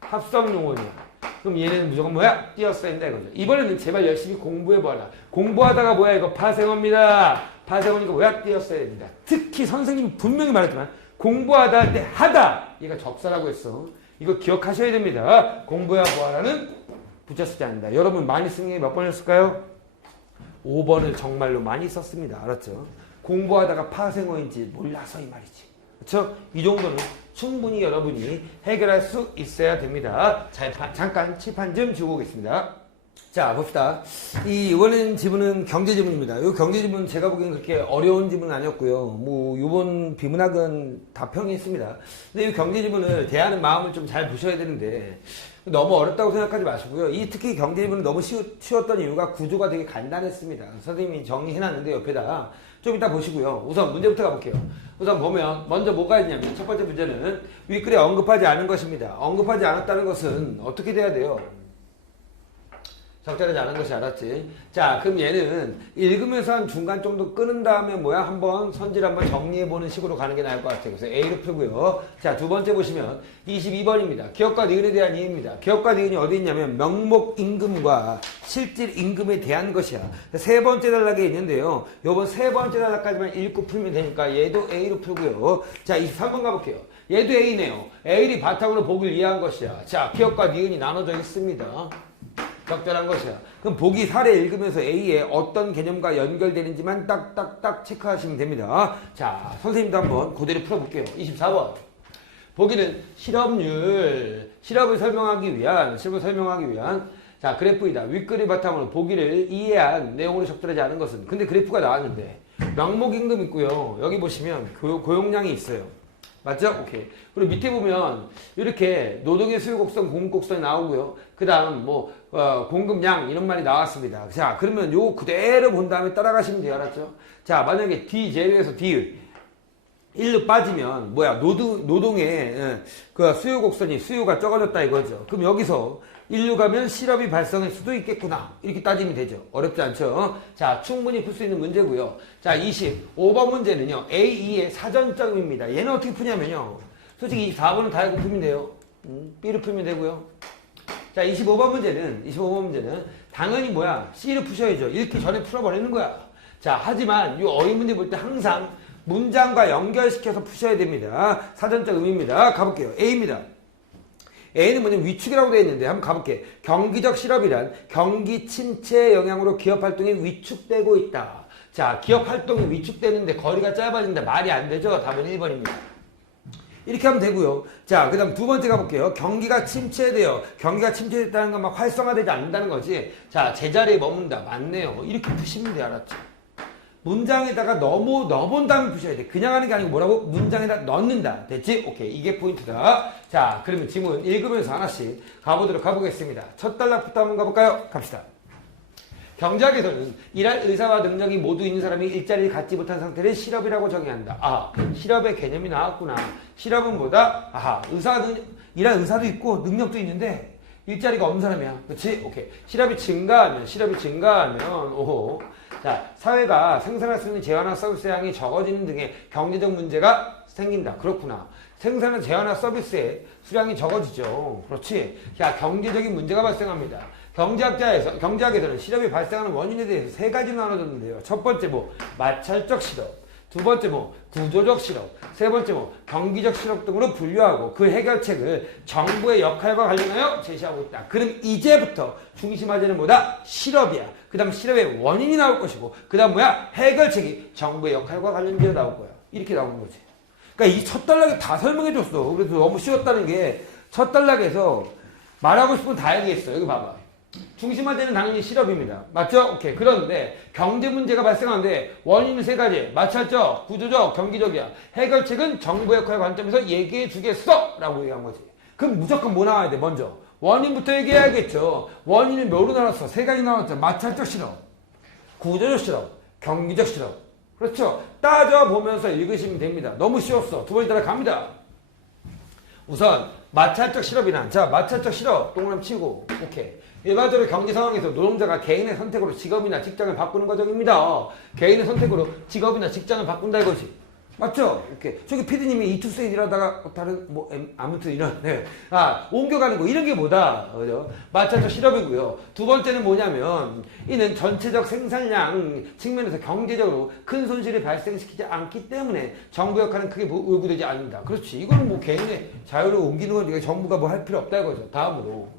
합성용어냐. 그럼 얘는 무조건 뭐야? 띄었어야 된다 이거죠. 이번에는 제발 열심히 공부해봐라. 공부하다가 뭐야? 이거 파생어입니다. 파생어니까 뭐야? 띄었어야 됩니다. 특히 선생님이 분명히 말했지만 공부하다 할 때 하다. 얘가 접사라고 했어. 이거 기억하셔야 됩니다. 공부해보아라는 붙여 쓰지 않는다. 여러분 많이 쓰는 게 몇 번 했을까요? 5번을 정말로 많이 썼습니다. 알았죠? 공부하다가 파생어인지 몰라서 이 말이지. 그렇죠? 이 정도는 충분히 여러분이 해결할 수 있어야 됩니다. 자, 잠깐 칠판 좀 지우고 오겠습니다. 자, 봅시다. 이번엔 지문은 경제 지문입니다. 이 경제 지문 제가 보기엔 그렇게 어려운 지문은 아니었고요. 뭐 이번 비문학은 다 평이 있습니다. 근데 이 경제 지문을 대하는 마음을 좀 잘 보셔야 되는데 너무 어렵다고 생각하지 마시고요. 특히 경제 지문은 너무 쉬웠던 이유가 구조가 되게 간단했습니다. 선생님이 정리해놨는데 옆에다 좀 이따 보시고요. 우선 문제부터 가볼게요. 우선 보면 먼저 뭐가 있냐면 첫 번째 문제는 윗글에 언급하지 않은 것입니다. 언급하지 않았다는 것은 어떻게 돼야 돼요? 적절하지 않은 것이 알았지. 자, 그럼 얘는 읽으면서 한 중간 정도 끊은 다음에 뭐야? 한번 선지를 한번 정리해보는 식으로 가는 게 나을 것 같아요. 그래서 A로 풀고요. 자, 두 번째 보시면 22번입니다. 기업과 니은에 대한 이해입니다. 기업과 니은이 어디 있냐면 명목 임금과 실질 임금에 대한 것이야. 세 번째 단락에 있는데요. 요번 세 번째 단락까지만 읽고 풀면 되니까 얘도 A로 풀고요. 자, 23번 가볼게요. 얘도 A네요. A를 바탕으로 복을 이해한 것이야. 자, 기업과 니은이 나눠져 있습니다. 적절한 것이야. 그럼 보기 사례 읽으면서 A에 어떤 개념과 연결되는지만 딱딱딱 체크하시면 됩니다. 자, 선생님도 한번 그대로 풀어볼게요. 24번. 보기는 실업을 설명하기 위한 자, 그래프이다. 윗글을 바탕으로 보기를 이해한 내용으로 적절하지 않은 것은. 근데 그래프가 나왔는데 명목임금 있고요. 여기 보시면 고용량이 있어요. 맞죠? 오케이. 그리고 밑에 보면 이렇게 노동의 수요 곡선, 공급 곡선이 나오고요. 그 다음 공급량 이런 말이 나왔습니다. 자, 그러면 요 그대로 본 다음에 따라가시면 돼요. 알았죠? 자, 만약에 D 제외해서 D 1로 빠지면 뭐야? 노동의 그 수요 곡선이 수요가 적어졌다 이거죠. 그럼 여기서 1로 가면 실업이 발생할 수도 있겠구나. 이렇게 따지면 되죠. 어렵지 않죠? 자, 충분히 풀 수 있는 문제고요. 자, 25번 문제는요. A2의 사전점입니다. 얘는 어떻게 푸냐면요. 솔직히 24번은 다 알고 풀면 돼요. B로 풀면 되고요. 자, 25번 문제는 당연히 뭐야? C로 푸셔야죠. 읽기 전에 풀어버리는 거야. 자, 하지만 이 어휘 문제 볼 때 항상 문장과 연결시켜서 푸셔야 됩니다. 사전적 의미입니다. 가볼게요. A입니다. A는 뭐냐면 위축이라고 되어 있는데 한번 가볼게. 경기적 실업이란 경기 침체의 영향으로 기업 활동이 위축되고 있다. 자, 기업 활동이 위축되는데 거리가 짧아진다. 말이 안 되죠? 답은 1번입니다. 이렇게 하면 되고요. 자, 그 다음 두 번째 가볼게요. 경기가 침체돼요. 경기가 침체됐다는 건 막 활성화되지 않는다는 거지. 자, 제자리에 머문다. 맞네요. 이렇게 푸시면 돼요. 알았죠? 문장에다가 넣어본 다음에 푸셔야 돼. 그냥 하는 게 아니고 뭐라고? 문장에다 넣는다. 됐지? 오케이. 이게 포인트다. 자, 그러면 지문 읽으면서 하나씩 가보겠습니다. 첫 단락부터 한번 가볼까요? 갑시다. 경제학에서는 일할 의사와 능력이 모두 있는 사람이 일자리를 갖지 못한 상태를 실업이라고 정의한다. 아, 실업의 개념이 나왔구나. 실업은 뭐다? 아하, 일할 의사도 있고 능력도 있는데 일자리가 없는 사람이야. 그렇지? 오케이. 실업이 증가하면 오호. 자, 사회가 생산할 수 있는 재화나 서비스 양이 적어지는 등의 경제적 문제가 생긴다. 그렇구나. 생산한 재화나 서비스의 수량이 적어지죠. 그렇지. 자, 경제적인 문제가 발생합니다. 경제학에서는 실업이 발생하는 원인에 대해서 세 가지로 나눠졌는데요. 첫 번째 마찰적 실업, 두 번째 구조적 실업, 세 번째 경기적 실업 등으로 분류하고 그 해결책을 정부의 역할과 관련하여 제시하고 있다. 그럼 이제부터 중심화되는 뭐다? 실업이야. 그 다음 실업의 원인이 나올 것이고 그 다음 해결책이 정부의 역할과 관련되어 나올 거야. 이렇게 나오는 거지. 그러니까 이 첫 단락에 다 설명해 줬어. 그래서 너무 쉬웠다는 게 첫 단락에서 말하고 싶은 다 얘기했어. 여기 봐봐. 중심화되는 당연히 실업입니다. 맞죠? 오케이. 그런데 경제 문제가 발생하는데 원인은 세 가지. 마찰적, 구조적, 경기적이야. 해결책은 정부 역할 관점에서 얘기해 주겠어! 라고 얘기한 거지. 그럼 무조건 뭐 나와야 돼? 먼저. 원인부터 얘기해야겠죠. 원인은 뭐로 나눴어? 세 가지 나눴죠. 마찰적 실업, 구조적 실업, 경기적 실업. 그렇죠? 따져보면서 읽으시면 됩니다. 너무 쉬웠어. 두 번째 따라 갑니다. 우선 마찰적 실업이란, 자, 마찰적 실업 동그라미 치고, 오케이. 일반적으로 경제 상황에서 노동자가 개인의 선택으로 직업이나 직장을 바꾸는 과정입니다. 개인의 선택으로 직업이나 직장을 바꾼다 이거지. 맞죠? 이렇게 저기 피디님이 이투스에 일하다가 다른 아무튼 이런 옮겨가는 거 이런 게 뭐다, 그죠? 마찰적 실업이고요. 두 번째는 뭐냐면 이는 전체적 생산량 측면에서 경제적으로 큰 손실을 발생시키지 않기 때문에 정부 역할은 크게 요구되지 않는다. 그렇지. 이거는 뭐 개인의 자유를 옮기는 거니까 정부가 뭐 할 필요 없다 이거죠. 다음으로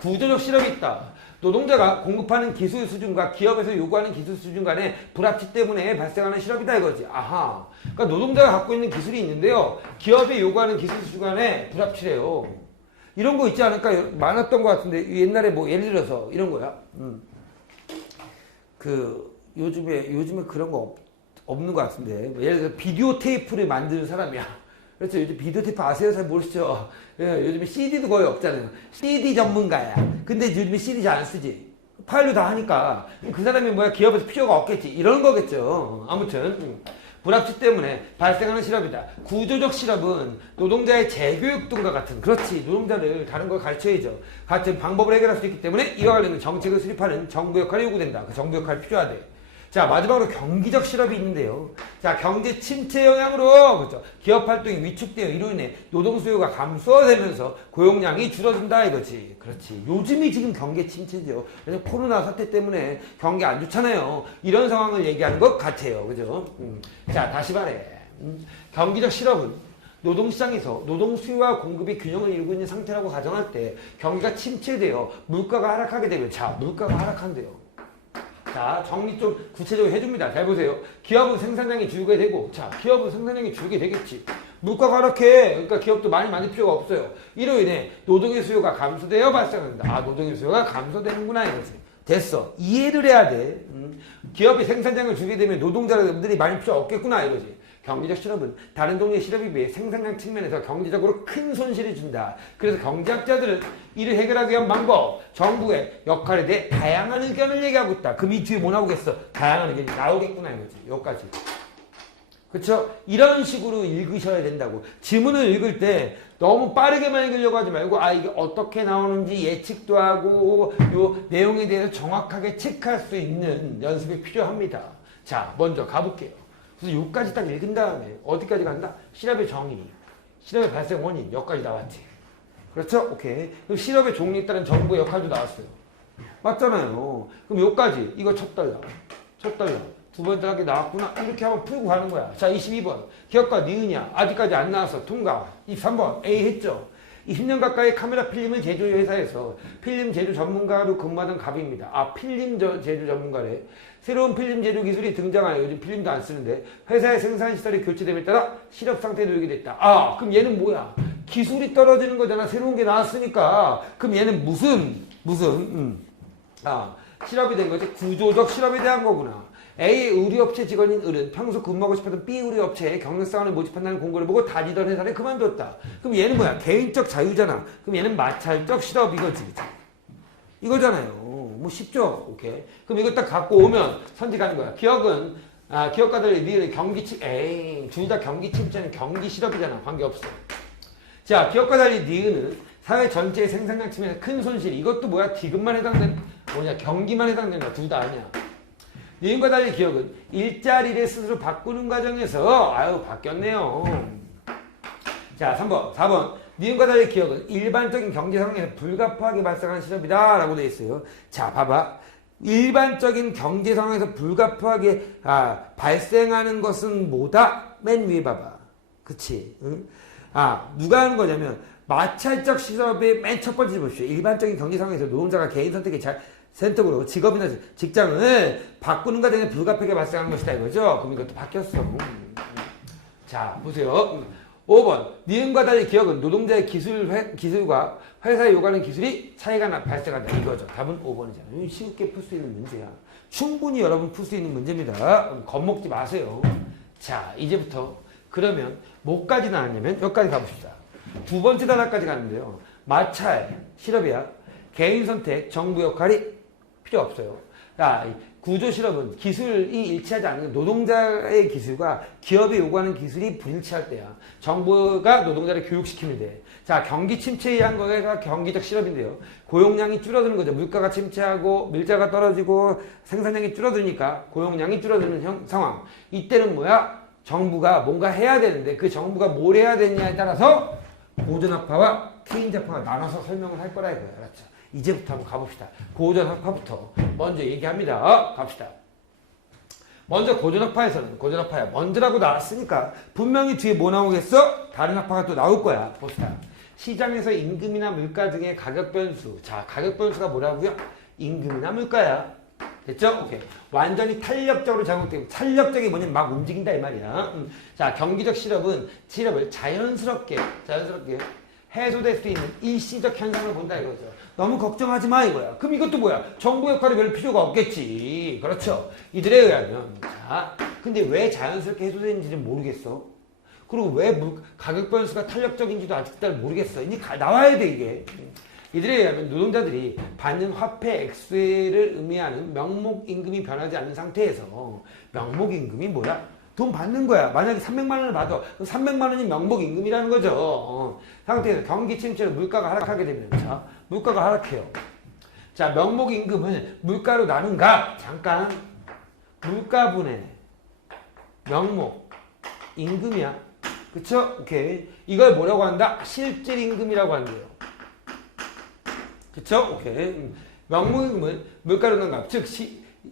구조적 실업이 있다. 노동자가 공급하는 기술 수준과 기업에서 요구하는 기술 수준 간의 불합치 때문에 발생하는 실업이다 이거지. 아하. 그러니까 노동자가 갖고 있는 기술이 있는데요. 기업이 요구하는 기술 수준 간의 불합치래요. 이런 거 있지 않을까? 많았던 것 같은데 옛날에 뭐 예를 들어서 이런 거야. 요즘에 그런 거 없는 것 같은데 예를 들어 비디오 테이프를 만드는 사람이야. 그렇죠. 요즘 비디오 테이프 아세요? 잘 모르시죠? 예, 요즘에 CD도 거의 없잖아요. CD 전문가야. 근데 요즘에 CD 잘 안 쓰지. 파일로 다 하니까. 그 사람이 뭐야, 기업에서 필요가 없겠지. 이런 거겠죠. 아무튼. 불합치 때문에 발생하는 실업이다. 구조적 실업은 노동자의 재교육 등과 같은, 그렇지. 노동자를 다른 걸 가르쳐야죠. 같은 방법을 해결할 수 있기 때문에 이와 관련된 정책을 수립하는 정부 역할이 요구된다. 그 정부 역할이 필요하대. 자, 마지막으로 경기적 실업이 있는데요. 자, 경제 침체 영향으로, 그렇죠. 기업 활동이 위축되어 이로 인해 노동 수요가 감소되면서 고용량이 줄어든다 이거지. 그렇지. 요즘이 지금 경제 침체죠. 그래서 코로나 사태 때문에 경기 안 좋잖아요. 이런 상황을 얘기하는 것 같아요. 그죠? 자, 다시 말해. 경기적 실업은 노동시장에서 노동 수요와 공급이 균형을 이루고 있는 상태라고 가정할 때 경기가 침체되어 물가가 하락하게 되면, 자, 물가가 하락한대요. 자, 정리 좀 구체적으로 해줍니다. 잘 보세요. 기업은 생산량이 줄게 되고, 자, 기업은 생산량이 줄게 되겠지. 물가가 하락해. 그러니까 기업도 많이 만들 필요가 없어요. 이로 인해 노동의 수요가 감소되어 발생한다. 아, 노동의 수요가 감소되는구나 이거지. 됐어. 이해를 해야 돼. 기업이 생산량을 줄게 되면 노동자들이 많이 필요 없겠구나 이거지. 경제적 실업은 다른 동네의 실업에 비해 생산량 측면에서 경제적으로 큰 손실을 준다. 그래서 경제학자들은 이를 해결하기 위한 방법, 정부의 역할에 대해 다양한 의견을 얘기하고 있다. 그럼 이 뒤에 뭐 나오겠어? 다양한 의견이 나오겠구나 이거지. 여기까지. 그렇죠? 이런 식으로 읽으셔야 된다고. 지문을 읽을 때 너무 빠르게만 읽으려고 하지 말고, 아, 이게 어떻게 나오는지 예측도 하고 요 내용에 대해서 정확하게 체크할 수 있는 연습이 필요합니다. 자, 먼저 가볼게요. 그래서 여기까지 딱 읽은 다음에 어디까지 간다? 실업의 정의, 실업의 발생 원인, 여기까지 나왔지. 그렇죠? 오케이. 그럼 실업의 종류에 따른 정부의 역할도 나왔어요. 맞잖아요. 그럼 여기까지, 이거 첫 달러. 두 번째 단계 나왔구나. 이렇게 한번 풀고 가는 거야. 자, 22번. 기업과 니은이야. 아직까지 안 나왔어. 통과. 23번. A 했죠. 20년 가까이 카메라 필름을 제조한 회사에서 필름 제조 전문가로 근무하던 갑입니다. 아, 필름 제조 전문가래. 새로운 필름 제조 기술이 등장하여 요즘 필름도 안 쓰는데 회사의 생산 시설이 교체됨에 따라 실업 상태에 놓이게 됐다. 아, 그럼 얘는 뭐야? 기술이 떨어지는 거잖아. 새로운 게 나왔으니까. 그럼 얘는 실업이 된 거지. 구조적 실업에 대한 거구나. A의 의류업체 직원인 을은 평소 근무하고 싶었던 B 의류업체에 경력사원을 모집한다는 공고를 보고 다니던 회사를 그만뒀다. 그럼 얘는 뭐야? 개인적 자유잖아. 그럼 얘는 마찰적 실업 이거지. 이거잖아요. 뭐 쉽죠? 오케이. 그럼 이거 딱 갖고 오면 선택하는 거야. 기업은, 기업과 달리 니은 경기 둘 다 경기 침체는 경기 실업이잖아. 관계없어. 자, 기업과 달리 니은은 사회 전체의 생산량 측면에서 큰 손실. 이것도 뭐야? 디귿만 해당되는, 경기만 해당되는 거야. 둘 다 아니야. 니은과 달리 기업은 일자리를 스스로 바꾸는 과정에서, 바뀌었네요. 자, 4번. 니은과 달리 기업은 일반적인 경제 상황에서 불가피하게 발생하는 실업이다 라고 되어 있어요. 자, 봐봐. 일반적인 경제 상황에서 불가피하게 발생하는 것은 뭐다? 맨 위에 봐봐. 그치? 응? 누가 하는 거냐면 마찰적 실업의 맨 첫 번째 보십시오. 일반적인 경제 상황에서 노동자가 개인 선택으로 직업이나 직장을 바꾸는 과정에 불가피하게 발생하는 것이다 이거죠. 그럼 이것도 바뀌었어. 자, 보세요. 5번. 니은과 달리 기억은 노동자의 기술과 회사에 요구하는 기술이 차이가 발생한다. 이거죠. 답은 5번이잖아요. 쉽게 풀 수 있는 문제야. 충분히 여러분 풀 수 있는 문제입니다. 겁먹지 마세요. 자, 이제부터 그러면 뭐까지 나왔냐면 여기까지 가봅시다. 두 번째 단락까지 가는데요. 마찰, 실업이야. 개인 선택, 정부 역할이 필요 없어요. 자, 구조 실업은 기술이 일치하지 않는 노동자의 기술과 기업이 요구하는 기술이 불일치할 때야. 정부가 노동자를 교육시키면 돼. 자, 경기 침체에 의한 거가 경기적 실업인데요. 고용량이 줄어드는 거죠. 물가가 침체하고 밀자가 떨어지고 생산량이 줄어드니까 고용량이 줄어드는 상황. 이때는 뭐야? 정부가 뭔가 해야 되는데 그 정부가 뭘 해야 되느냐에 따라서 고전학파와 트윈자파가 나눠서 설명을 할 거라 이거야. 알았죠? 이제부터 한번 가봅시다. 고전학파부터 먼저 얘기합니다. 갑시다. 먼저 고전학파에서는 고전학파야. 먼저라고 나왔으니까 분명히 뒤에 뭐 나오겠어? 다른 학파가 또 나올 거야. 봅시다. 시장에서 임금이나 물가 등의 가격 변수. 자, 가격 변수가 뭐라고요? 임금이나 물가야. 됐죠? 오케이. 완전히 탄력적으로 작용되고, 탄력적이 뭐냐면 막 움직인다 이 말이야. 자, 경기적 실업을 자연스럽게 해소될 수 있는 일시적 현상을 본다 이거죠. 너무 걱정하지 마 이거야. 그럼 이것도 뭐야? 정부 역할이 별 필요가 없겠지. 그렇죠? 이들에 의하면. 자, 근데 왜 자연스럽게 해소되는지는 모르겠어. 그리고 왜 가격 변수가 탄력적인지도 아직 잘 모르겠어. 이제 나와야 돼 이게. 이들에 의하면 노동자들이 받는 화폐 액수를 의미하는 명목임금이 변하지 않는 상태에서 명목임금이 뭐야? 돈 받는 거야. 만약에 300만 원을 받아. 그럼 300만 원이 명목임금이라는 거죠. 상태에서 경기 침체로 물가가 하락하게 되면 자, 물가가 하락해요. 자, 명목임금을 물가로 나눈가? 잠깐. 물가분의 명목임금이야. 그쵸? 오케이. 이걸 뭐라고 한다? 실질임금이라고 한대요. 그쵸? 오케이. 명목임금은 물가로 나눈 값. 즉,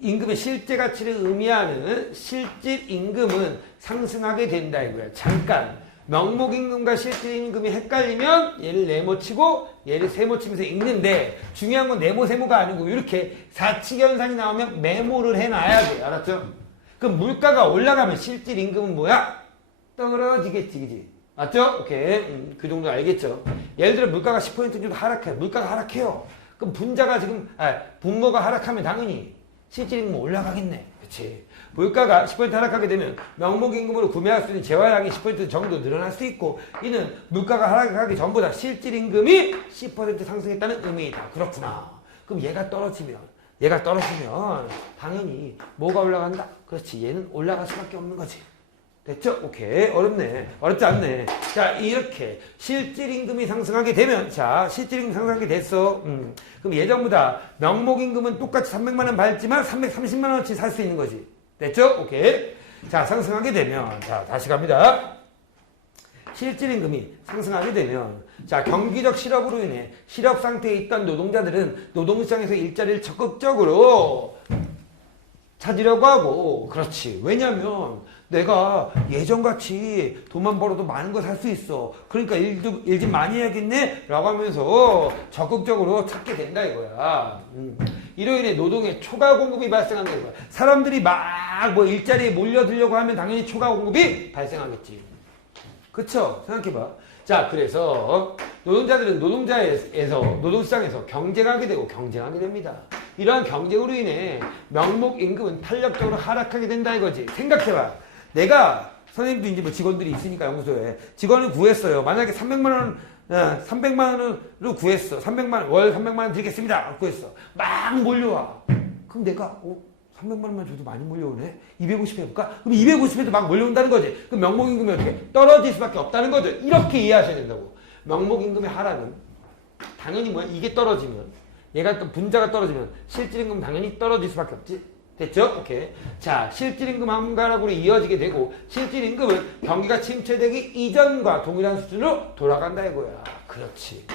임금의 실제 가치를 의미하는 실질임금은 상승하게 된다 이거야. 잠깐. 명목임금과 실질임금이 헷갈리면 얘를 네모치고 얘를 세모치면서 읽는데 중요한 건 네모 세모가 아니고 이렇게 사칙현상이 나오면 메모를 해놔야 돼. 알았죠? 그럼 물가가 올라가면 실질임금은 뭐야? 떨어지겠지. 그지? 맞죠? 오케이. 그 정도 알겠죠? 예를 들어 물가가 10% 정도 하락해. 물가가 하락해요. 그럼 분모가 하락하면 당연히 실질임금 올라가겠네. 그치? 물가가 10% 하락하게 되면 명목임금으로 구매할 수 있는 재화량이 10% 정도 늘어날 수 있고 이는 물가가 하락하기 전보다 실질임금이 10% 상승했다는 의미이다. 그렇구나. 그럼 얘가 떨어지면 당연히 뭐가 올라간다? 그렇지. 얘는 올라갈 수밖에 없는 거지. 됐죠? 오케이. 어렵네. 어렵지 않네. 자, 이렇게 실질임금이 상승하게 되면 자, 실질임금 상승하게 됐어. 그럼 예전보다 명목임금은 똑같이 300만 원 받지만 330만 원어치 살 수 있는 거지. 됐죠? 오케이. 자, 상승하게 되면 자, 다시 갑니다. 실질임금이 상승하게 되면 자, 경기적 실업으로 인해 실업 상태에 있던 노동자들은 노동시장에서 일자리를 적극적으로 찾으려고 하고 그렇지. 왜냐면 내가 예전같이 돈만 벌어도 많은 거 살 수 있어. 그러니까 일 좀 많이 해야겠네? 라고 하면서 적극적으로 찾게 된다 이거야. 이로 인해 노동의 초과 공급이 발생한다 이거야. 사람들이 막 뭐 일자리에 몰려들려고 하면 당연히 초과 공급이 발생하겠지. 그쵸? 생각해봐. 자, 그래서 노동자들은 노동시장에서 경쟁하게 되고 경쟁하게 됩니다. 이러한 경쟁으로 인해 명목임금은 탄력적으로 하락하게 된다 이거지. 생각해봐. 내가 선생님도 이제 뭐 직원들이 있으니까 연구소에 직원을 구했어요. 만약에 300만 원으로 구했어. 300만 원, 월 300만 원 드리겠습니다. 구했어. 막 몰려와. 그럼 내가 300만 원만 줘도 많이 몰려오네. 250 해볼까? 그럼 250에도 막 몰려온다는 거지. 그럼 명목임금이 어떻게? 떨어질 수밖에 없다는 거죠. 이렇게 이해하셔야 된다고. 명목임금의 하락은 당연히 뭐야? 이게 떨어지면 얘가 또 분자가 떨어지면 실질임금 당연히 떨어질 수밖에 없지. 됐죠? 오케이. 자, 실질임금 한가락으로 이어지게 되고 실질임금은 경기가 침체되기 이전과 동일한 수준으로 돌아간다 이거야. 그렇지.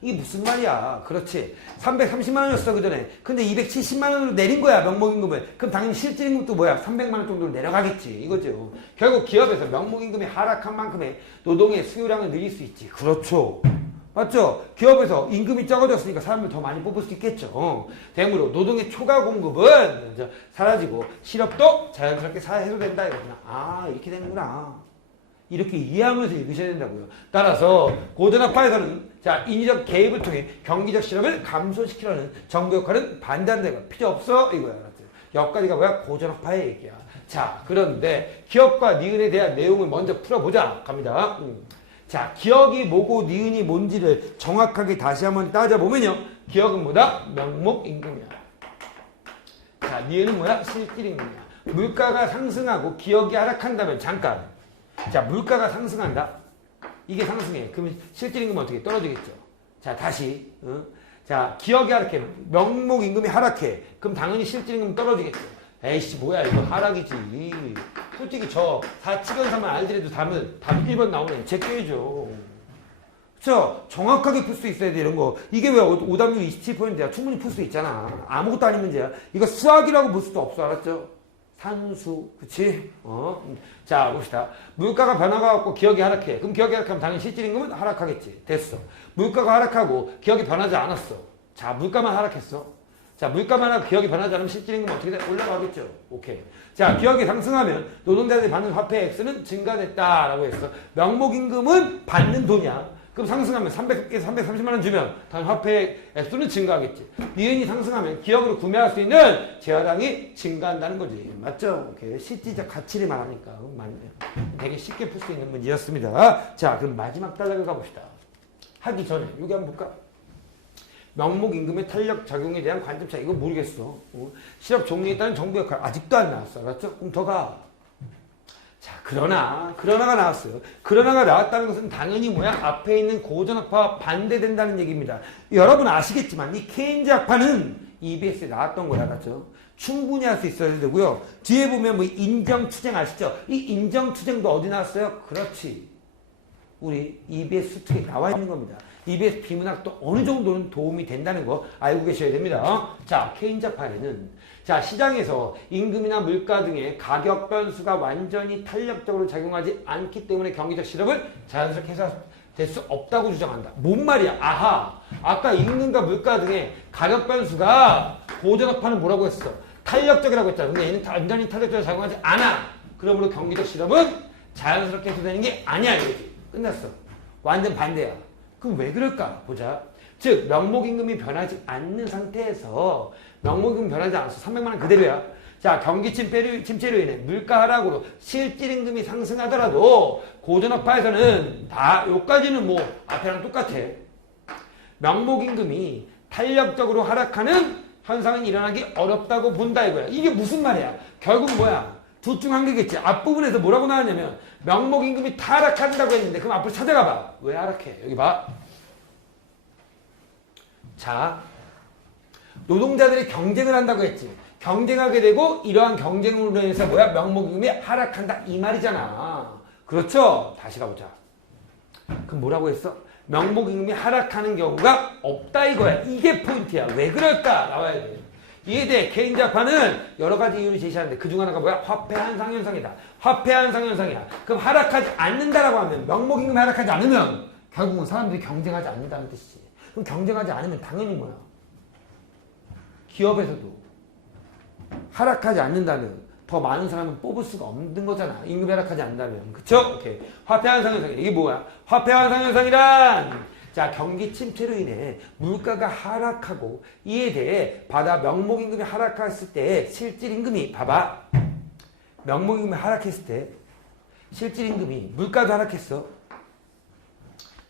이게 무슨 말이야. 그렇지. 330만 원이었어 그전에. 근데 270만 원으로 내린 거야 명목임금을. 그럼 당연히 실질임금도 뭐야 300만 원 정도로 내려가겠지. 이거죠. 결국 기업에서 명목임금이 하락한 만큼의 노동의 수요량을 늘릴 수 있지. 그렇죠. 맞죠? 기업에서 임금이 적어졌으니까 사람을 더 많이 뽑을 수 있겠죠. 되므로 노동의 초과 공급은 사라지고 실업도 자연스럽게 해소된다 이거구나. 아, 이렇게 되는구나. 이렇게 이해하면서 읽으셔야 된다고요. 따라서 고전학파에서는 자, 인위적 개입을 통해 경기적 실험을 감소시키려는 정부 역할은 반대한다. 필요 없어 이거야. 여기까지가 뭐야? 고전학파의 얘기야. 자, 그런데 기억과 니은에 대한 내용을 먼저 풀어보자. 갑니다. 자, 기억이 뭐고 니은이 뭔지를 정확하게 다시 한번 따져보면요. 기억은 뭐다? 명목임금이야. 자, 니은은 뭐야? 실질임금이야. 물가가 상승하고 기억이 하락한다면 잠깐. 자, 물가가 상승한다. 이게 상승해. 그러면 실질임금은 어떻게 떨어지겠죠? 자, 다시. 자, 기억이 하락해. 명목임금이 하락해. 그럼 당연히 실질임금 떨어지겠죠. 에이씨, 뭐야, 이거 하락이지. 솔직히 저 4치견사만 알더라도 답이 1번 나오네. 제껴야죠. 그쵸? 정확하게 풀 수 있어야 돼, 이런 거. 이게 왜 오답률 27%야? 충분히 풀 수 있잖아. 아무것도 아닌 문제야. 이거 수학이라고 볼 수도 없어, 알았죠? 산수, 그치? 자, 봅시다. 물가가 변화가 기억이 하락해. 그럼 기억이 하락하면 당연히 실질임금은 하락하겠지. 됐어. 물가가 하락하고 기억이 변하지 않았어. 자, 물가만 하락했어. 자, 물가만 하고 기억이 변하지 않으면 실질임금 어떻게 돼? 올라가겠죠. 오케이. 자, 기억이 상승하면 노동자들이 받는 화폐 액수는 증가됐다라고 했어. 명목임금은 받는 돈이야. 그럼 상승하면 300에서 330만 원 주면 단 화폐 액수는 증가하겠지. 니은이 상승하면 기억으로 구매할 수 있는 재화량이 증가한다는 거지. 맞죠? 오케이. 실질적 가치를 말하니까 되게 쉽게 풀 수 있는 문제였습니다. 자, 그럼 마지막 단락을 가봅시다. 하기 전에 여기 한번 볼까? 명목임금의 탄력 작용에 대한 관점차. 이거 모르겠어. 실업 종류에 따른 정부 역할 아직도 안 나왔어. 알았죠? 그럼 더 가. 자, 그러나가 나왔어요. 그러나가 나왔다는 것은 당연히 뭐야? 앞에 있는 고전학파와 반대된다는 얘기입니다. 여러분 아시겠지만 이 케인즈 학파는 EBS에 나왔던 거야. 알았죠? 충분히 할 수 있어야 되고요. 뒤에 보면 뭐 인정투쟁 아시죠? 이 인정투쟁도 어디 나왔어요? 그렇지. 우리 EBS 수특에 나와 있는 겁니다. EBS 비문학도 어느 정도는 도움이 된다는 거 알고 계셔야 됩니다. 자, 케인즈파에는 자, 시장에서 임금이나 물가 등의 가격 변수가 완전히 탄력적으로 작용하지 않기 때문에 경기적 실험을 자연스럽게 해소될 수 없다고 주장한다. 뭔 말이야? 아하, 아까 임금과 물가 등의 가격 변수가 고전학파는 뭐라고 했어? 탄력적이라고 했잖아. 근데 얘는 완전히 탄력적으로 작용하지 않아. 그러므로 경기적 실험은 자연스럽게 해소되는 게 아니야. 이거지. 끝났어. 완전 반대야. 그럼 왜 그럴까? 보자. 즉 명목임금이 변하지 않는 상태에서 명목임금 변하지 않았어. 300만 원 그대로야. 자, 경기 침체로 인해 물가 하락으로 실질임금이 상승하더라도 고전학파에서는 다 요까지는 뭐 앞에랑 똑같아. 명목임금이 탄력적으로 하락하는 현상은 일어나기 어렵다고 본다 이거야. 이게 무슨 말이야? 결국 뭐야? 둘 중 한 개겠지. 앞부분에서 뭐라고 나왔냐면 명목임금이 하락한다고 했는데 그럼 앞으로 찾아가 봐. 왜 하락해? 여기 봐. 자, 노동자들이 경쟁을 한다고 했지. 경쟁하게 되고 이러한 경쟁으로 인해서 뭐야? 명목임금이 하락한다 이 말이잖아. 그렇죠? 다시 가보자. 그럼 뭐라고 했어? 명목임금이 하락하는 경우가 없다 이거야. 이게 포인트야. 왜 그럴까? 나와야 돼. 이에 대해 케인즈학파는 여러 가지 이유를 제시하는데 그중 하나가 뭐야? 화폐 한상 현상이다. 화폐 한상 현상이야. 그럼 하락하지 않는다라고 하면 명목임금이 하락하지 않으면 결국은 사람들이 경쟁하지 않는다는 뜻이지. 그럼 경쟁하지 않으면 당연히 뭐야? 기업에서도 하락하지 않는다면 더 많은 사람을 뽑을 수가 없는 거잖아. 임금이 하락하지 않는다면. 그쵸? 오케이. 화폐 한상 현상. 이게 뭐야? 화폐 한상 현상이란 자, 경기 침체로 인해 물가가 하락하고 이에 대해 바다 명목임금이 하락했을 때 실질임금이 봐봐. 명목임금이 하락했을 때 실질임금이 물가도 하락했어.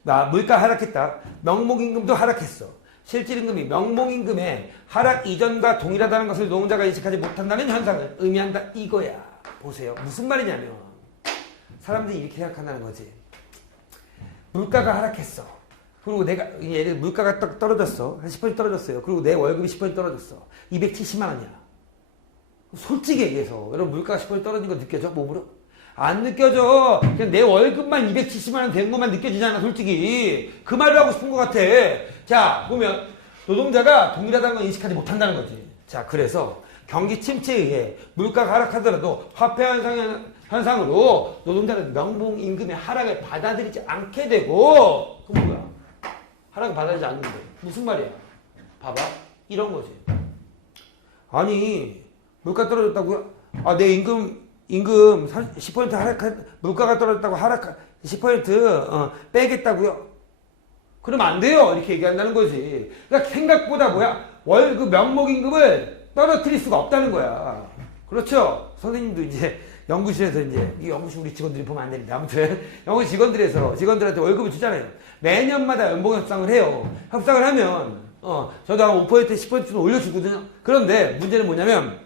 나 물가 하락했다. 명목임금도 하락했어. 실질임금이 명목임금의 하락 이전과 동일하다는 것을 노동자가 인식하지 못한다는 현상을 의미한다 이거야. 보세요. 무슨 말이냐면 사람들이 이렇게 생각한다는 거지. 물가가 하락했어. 그리고 내가 예를 물가가 딱 떨어졌어. 한 10% 떨어졌어요. 그리고 내 월급이 10% 떨어졌어. 270만 원이야. 솔직히 얘기해서 여러분 물가가 10% 떨어진 거 느껴져? 몸으로? 안 느껴져. 그냥 내 월급만 270만 원 된 것만 느껴지잖아. 솔직히. 그 말을 하고 싶은 것 같아. 자, 보면 노동자가 동일하다는 걸 인식하지 못한다는 거지. 자, 그래서 경기 침체에 의해 물가가 하락하더라도 화폐 현상으로 노동자는 명목임금의 하락을 받아들이지 않게 되고 그럼 뭐야? 하락을 받아들이지 않는데 무슨 말이야? 봐봐. 이런 거지. 아니 물가 떨어졌다고요? 아, 내 임금 임금 10% 하락한, 물가가 떨어졌다고 하락, 10% 빼겠다고요? 그러면 안 돼요. 이렇게 얘기한다는 거지. 그러니까 생각보다 뭐야? 월급 명목임금을 떨어뜨릴 수가 없다는 거야. 그렇죠? 선생님도 이제 연구실에서 이제, 이 연구실 우리 직원들이 보면 안 됩니다. 아무튼, 연구실 직원들한테 월급을 주잖아요. 매년마다 연봉 협상을 해요. 협상을 하면, 저도 한 5%, 10%는 올려주거든요. 그런데 문제는 뭐냐면,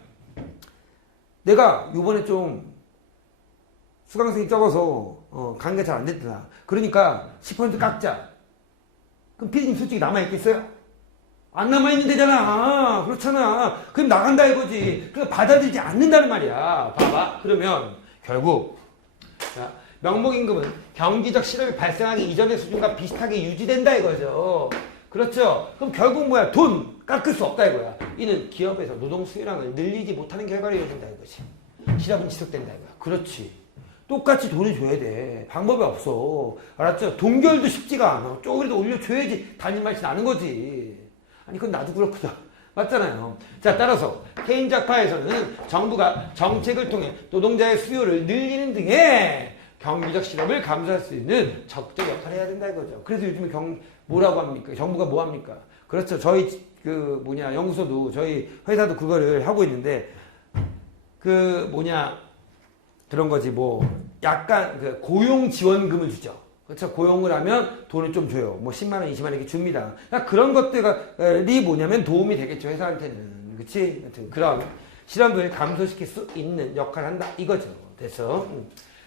내가 요번에 좀 수강생이 적어서, 강의가 잘 안 됐더라. 그러니까 10% 깎자. 그럼 피디님 솔직히 남아있겠어요? 안 남아있는 데잖아. 그렇잖아. 그럼 나간다 이거지. 그러니까 받아들이지 않는다는 말이야. 봐봐. 그러면 결국 자, 명목임금은 경기적 실업이 발생하기 이전의 수준과 비슷하게 유지된다 이거죠. 그렇죠. 그럼 결국 뭐야? 돈 깎을 수 없다 이거야. 이는 기업에서 노동 수요량을 늘리지 못하는 결과로 이어진다 이거지. 실업은 지속된다 이거야. 그렇지. 똑같이 돈을 줘야 돼. 방법이 없어. 알았죠? 동결도 쉽지가 않아. 조금이라도 올려줘야지 단일 말이 나는 거지. 아니 그건 나도 그렇구나. 맞잖아요. 자, 따라서 케인작파에서는 정부가 정책을 통해 노동자의 수요를 늘리는 등의 경기적 실업을 감소할 수 있는 적극적 역할을 해야 된다 이거죠. 그래서 요즘에 뭐라고 합니까? 정부가 뭐 합니까? 그렇죠. 저희 연구소도 저희 회사도 그거를 하고 있는데 그런 거지 뭐 약간 그 고용 지원금을 주죠. 그렇죠. 고용을 하면 돈을 좀 줘요. 뭐 10만 원, 20만 원 이렇게 줍니다. 그러니까 그런 것들이 뭐냐면 도움이 되겠죠. 회사한테는. 그렇지? 하여튼 그런 실업을 감소시킬 수 있는 역할을 한다. 이거죠. 됐어.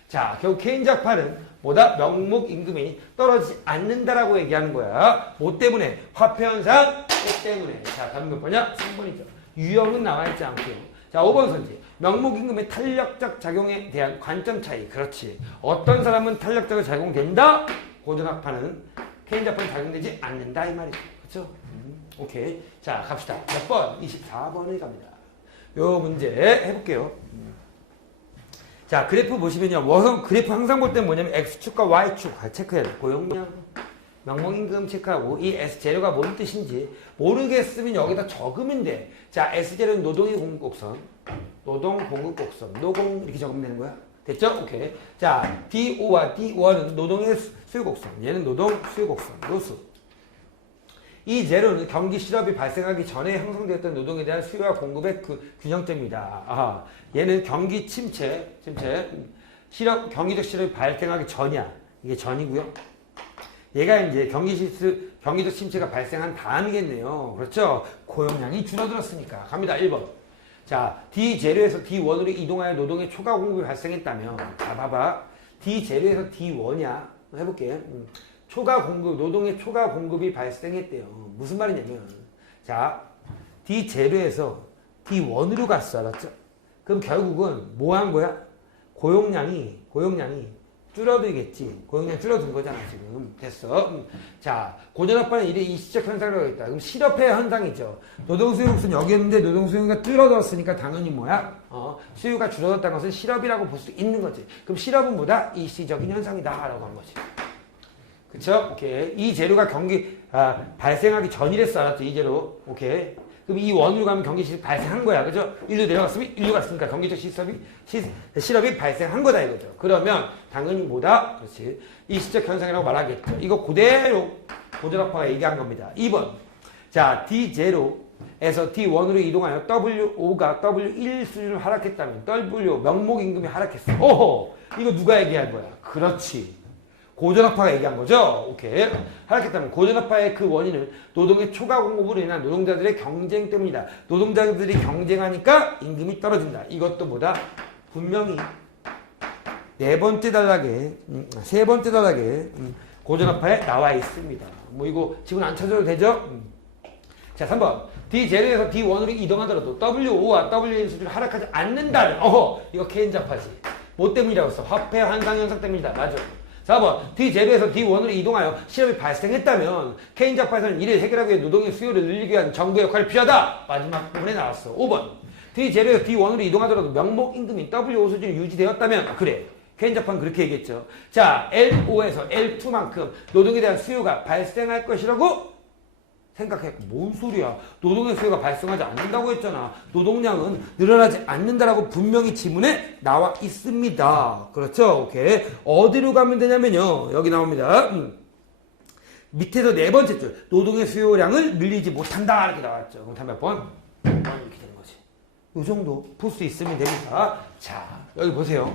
자, 결국 케인작파는 뭐다? 명목 임금이 떨어지지 않는다라고 얘기하는 거야. 뭐 때문에? 화폐 현상 때문에. 자, 답은 몇 번이야? 3번이죠. 유형은 나와 있지 않고요. 자, 5번 선지. 명목임금의 탄력적 작용에 대한 관점 차이. 그렇지. 어떤 사람은 탄력적으로 작용된다? 고전학파는 케인작파는 작용되지 않는다. 이 말이죠. 그렇죠? 오케이. 자, 갑시다. 몇 번? 24번을 갑니다. 요 문제 해볼게요. 자, 그래프 보시면요. 그래프 항상 볼 때는 뭐냐면 X축과 Y축 체크해야 돼. 고용량, 명목임금 체크하고 이 S재료가 뭔 뜻인지 모르겠으면 여기다 적으면 돼. 자, S재료는 노동의 공급곡선, 노동 공급곡선, 노공 이렇게 적으면 되는 거야. 됐죠? 오케이. 자, DO와 D1은 노동의 수요곡선, 얘는 노동 수요곡선, 노수. 이 재료는 경기 실업이 발생하기 전에 형성되었던 노동에 대한 수요와 공급의 균형점이다. 얘는 경기 침체, 경기적 실업이 발생하기 전이야. 이게 전이고요. 얘가 이제 경기적 침체가 발생한 다음이겠네요. 그렇죠? 고용량이 줄어들었으니까. 갑니다. 1번. 자, D 재료에서 D1으로 이동하여 노동의 초과 공급이 발생했다면, 자, 봐봐. D 재료에서 D1이야. 해볼게. 노동의 초과 공급이 발생했대요. 무슨 말이냐면, 자, D 재료에서 D1으로 갔어. 알았죠? 그럼 결국은 뭐 한 거야? 고용량이 줄어들겠지. 고용량이 줄어든 거잖아, 지금. 됐어. 자, 고전학파는 이래 일시적 현상이라고 했다. 그럼 실업의 현상이죠. 노동수요곡선 여기였는데 노동수요가 줄어들었으니까 당연히 뭐야? 수요가 줄어들었다는 것은 실업이라고 볼 수 있는 거지. 그럼 실업은 뭐다? 일시적인 현상이다. 라고 한 거지. 그쵸? 오케이. 이 재료가 발생하기 전이랬어. 알았죠? 이 재료. 오케이. 그럼 이 원으로 가면 경기 실업이 발생한 거야. 그죠? 1로 내려갔으면 1로 갔으니까 경기적 실업이 발생한 거다 이거죠. 그러면 당연히 뭐다? 그렇지. 일시적 현상이라고 말하겠죠. 이거 그대로 고전학파가 얘기한 겁니다. 2번. 자, D0에서 D1으로 이동하여 W5가 W1 수준을 하락했다면 W 명목임금이 하락했어. 오호! 이거 누가 얘기한 거야? 그렇지. 고전학파가 얘기한 거죠? 오케이. 하락했다면 고전학파의 그 원인은 노동의 초과 공급으로 인한 노동자들의 경쟁 때문이다. 노동자들이 경쟁하니까 임금이 떨어진다. 이것도 뭐다? 분명히 세 번째 단락에 고전학파에 나와 있습니다. 뭐 이거 지금 안 찾아도 되죠? 자, 3번. D0에서 D1으로 이동하더라도 W5와 W1 수준을 하락하지 않는다는 이거 케인작파지. 뭐 때문이라고 했어? 화폐 환상 현상 때문이다. 맞아. 4번. D0에서 D1으로 이동하여 실업이 발생했다면 케인작파에서는 이를 해결하기 위해 노동의 수요를 늘리기 위한 정부의 역할이 필요하다. 마지막 부분에 나왔어. 5번. D0에서 D1으로 이동하더라도 명목임금이 W5 수준이 유지되었다면 그래. 케인작파는 그렇게 얘기했죠. 자, L5에서 L2만큼 노동에 대한 수요가 발생할 것이라고 생각해. 뭔 소리야? 노동의 수요가 발생하지 않는다고 했잖아. 노동량은 늘어나지 않는다라고 분명히 지문에 나와 있습니다. 그렇죠? 오케이. 어디로 가면 되냐면요. 여기 나옵니다. 밑에서 네 번째 줄. 노동의 수요량을 늘리지 못한다. 이렇게 나왔죠. 그럼 다몇 번? 1번 이렇게 되는 거지. 이 정도 풀 수 있으면 됩니다. 자, 여기 보세요.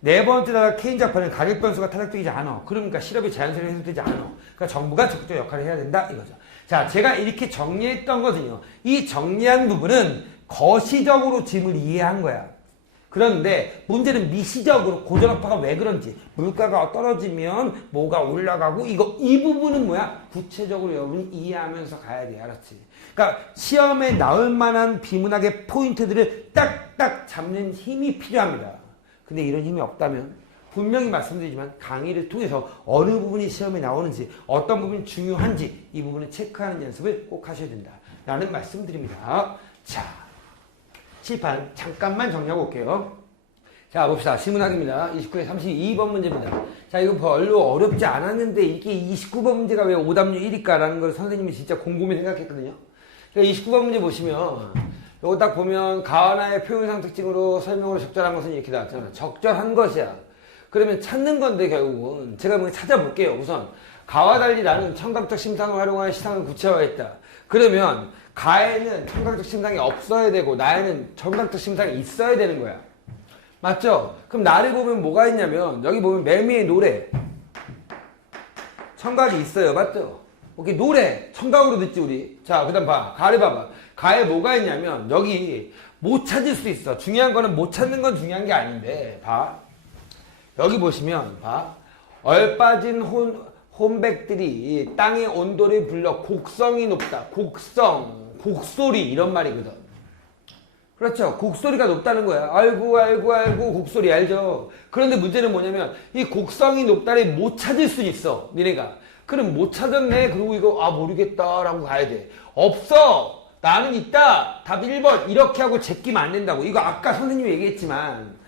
네 번째다가 케인자판은 가격 변수가 타격적이지 않아. 그러니까 실업이 자연스럽게 해소되지 않아. 그러니까 정부가 적극적 역할을 해야 된다 이거죠. 자, 제가 이렇게 정리했던 거거든요. 이 정리한 부분은 거시적으로 짐을 이해한 거야. 그런데 문제는 미시적으로 고전학파가 왜 그런지, 물가가 떨어지면 뭐가 올라가고 이 부분은 뭐야? 구체적으로 여러분이 이해하면서 가야 돼. 알았지? 그러니까 시험에 나올 만한 비문학의 포인트들을 딱딱 잡는 힘이 필요합니다. 근데 이런 힘이 없다면 분명히 말씀드리지만 강의를 통해서 어느 부분이 시험에 나오는지, 어떤 부분이 중요한지 이 부분을 체크하는 연습을 꼭 하셔야 된다 라는 말씀드립니다. 자, 칠판 잠깐만 정리하고 올게요. 자, 봅시다. 시문학입니다. 29에 32번 문제입니다. 자, 이거 별로 어렵지 않았는데 이게 29번 문제가 왜 오답률 1위일까라는 걸 선생님이 진짜 곰곰이 생각했거든요. 그러니까 29번 문제 보시면 이거 딱 보면 가하나의 표현상 특징으로 설명으로 적절한 것은 이렇게 나왔잖아. 적절한 것이야. 그러면 찾는 건데 결국은 제가 한번 찾아볼게요. 우선 가와 달리 나는 청각적 심상을 활용하여 시상을 구체화했다. 그러면 가에는 청각적 심상이 없어야 되고 나에는 청각적 심상이 있어야 되는 거야. 맞죠? 그럼 나를 보면 뭐가 있냐면 여기 보면 매미의 노래 청각이 있어요. 맞죠? 오케이, 노래 청각으로 듣지 우리. 자, 그 다음 봐. 가를 봐봐. 가에 뭐가 있냐면 여기 못 찾을 수 있어. 중요한 거는 못 찾는 건 중요한 게 아닌데 봐. 여기 보시면 봐. 얼빠진 혼백들이 땅의 온도를 불러 곡성이 높다. 곡성, 곡소리 이런 말이거든. 그렇죠. 곡소리가 높다는 거야. 알고 곡소리 알죠. 그런데 문제는 뭐냐면 이 곡성이 높다를 못 찾을 수 있어. 니네가. 그럼 못 찾았네. 그리고 이거 모르겠다 라고 가야 돼. 없어. 나는 있다. 답 1번. 이렇게 하고 제끼면 안 된다고. 이거 아까 선생님이 얘기했지만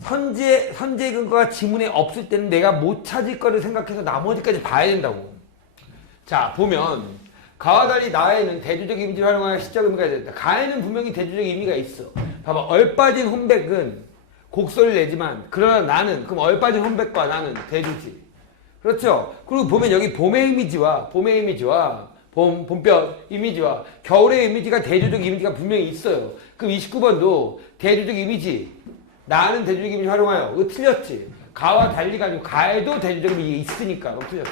선제 근거가 지문에 없을 때는 내가 못 찾을 거를 생각해서 나머지까지 봐야 된다고. 자, 보면 가와 달리 나에는 대조적 이미지를 활용하여 시적 의미가 있다. 가에는 분명히 대조적 의미가 있어. 봐봐. 얼빠진 혼백은 곡소리를 내지만 그러나 나는, 그럼 얼빠진 혼백과 나는 대조지. 그렇죠? 그리고 보면 여기 봄의 이미지와 봄볕 이미지와 겨울의 이미지가 대조적 이미지가 분명히 있어요. 그럼 29번도 대조적 이미지, 나는 대조적 이미지 활용하여. 이거 틀렸지? 가와 달리 가지고 가에도 대조적 이미지 있으니까. 그럼 틀렸어.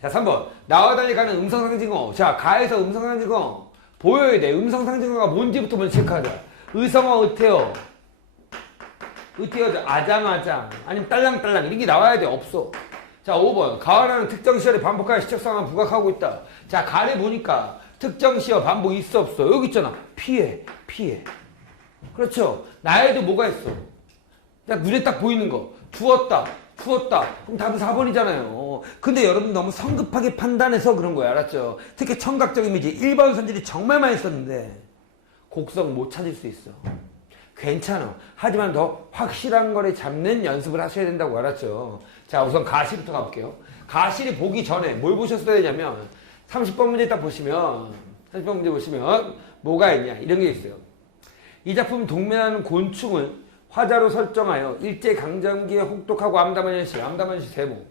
자, 3번. 나와 달리 가는 음성상징어. 자, 가에서 음성상징어 보여야 돼. 음성상징어가 뭔지부터 먼저 체크하자. 의성어, 의태어. 의태어, 아장아장. 아니면 딸랑딸랑. 이런 게 나와야 돼. 없어. 자, 5번. 가와라는 특정 시열에 반복하여 시적 상황을 부각하고 있다. 자, 가를 보니까 특정 시열 반복 있어 없어? 여기 있잖아. 피해. 그렇죠? 나에도 뭐가 있어? 딱 눈에 딱 보이는 거. 주었다. 그럼 답은 4번이잖아요. 근데 여러분 너무 성급하게 판단해서 그런 거야. 알았죠? 특히 청각적 이미지 1번 선질이 정말 많이 썼는데 곡성 못 찾을 수 있어. 괜찮아. 하지만 더 확실한 거를 잡는 연습을 하셔야 된다고. 알았죠? 자, 우선 가시부터 가볼게요. 가시를 보기 전에 뭘 보셨어야 되냐면 30번 문제 딱 보시면 뭐가 있냐 이런 게 있어요. 이 작품 동면하는 곤충을 화자로 설정하여 일제강점기에 혹독하고 암담한 현실 세모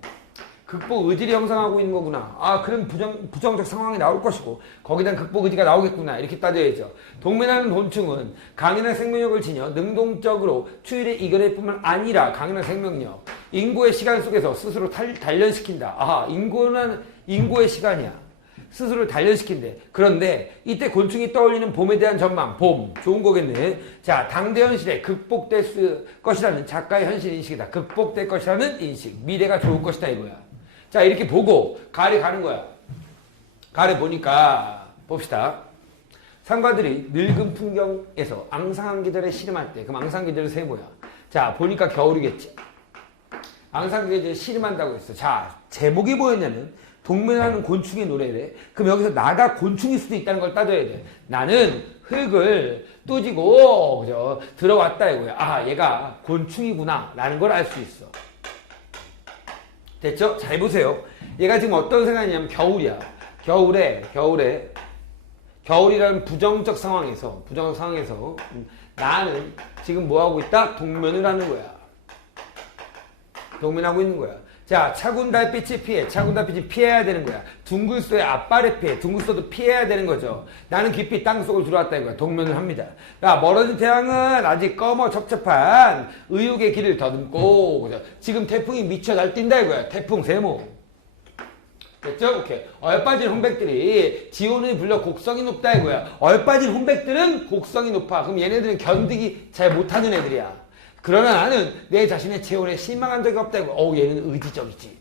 극복 의지를 형성하고 있는 거구나. 그럼 부정적 상황이 나올 것이고 거기다 극복 의지가 나오겠구나. 이렇게 따져야죠. 동면하는 곤충은 강인한 생명력을 지녀 능동적으로 추위를 이겨낼 뿐만 아니라 강인한 생명력, 인고의 시간 속에서 스스로 단련시킨다. 인고는 인고의 시간이야. 스스로를 단련시킨대. 그런데 이때 곤충이 떠올리는 봄에 대한 전망. 봄. 좋은 거겠네. 자, 당대 현실에 극복될 것이라는 작가의 현실 인식이다. 극복될 것이라는 인식. 미래가 좋을 것이다 이거야. 자, 이렇게 보고 가을에 가는 거야. 가을에 보니까 봅시다. 상가들이 늙은 풍경에서 앙상한 계절에 씨름할 때, 그럼 앙상한 계절의 세모야. 자, 보니까 겨울이겠지. 앙상한 계절에 씨름한다고 했어. 자, 제목이 뭐였냐면 동면하는 곤충의 노래래. 그럼 여기서 나가 곤충일 수도 있다는 걸 따져야 돼. 나는 흙을 뚜지고 그죠? 들어왔다 이거야. 얘가 곤충이구나 라는 걸 알 수 있어. 됐죠? 잘 보세요. 얘가 지금 어떤 생각이냐면 겨울이야. 겨울이라는 부정적 상황에서 나는 지금 뭐 하고 있다? 동면을 하는 거야. 동면하고 있는 거야. 자, 차군 달빛이 피해. 차군 달빛이 피해야 되는 거야. 둥글소의 앞발에 피해. 둥글소도 피해야 되는 거죠. 나는 깊이 땅속으로 들어왔다 이거야. 동면을 합니다. 야, 멀어진 태양은 아직 검어 첩첩한 의욕의 길을 더듬고, 그죠? 지금 태풍이 미쳐 날뛴다 이거야. 태풍 세모. 됐죠? 오케이. 얼빠진 혼백들이 지온을 불러 곡성이 높다 이거야. 얼빠진 혼백들은 곡성이 높아. 그럼 얘네들은 견디기 잘 못하는 애들이야. 그러나 나는 내 자신의 체온에 실망한 적이 없다 이거. 얘는 의지적이지.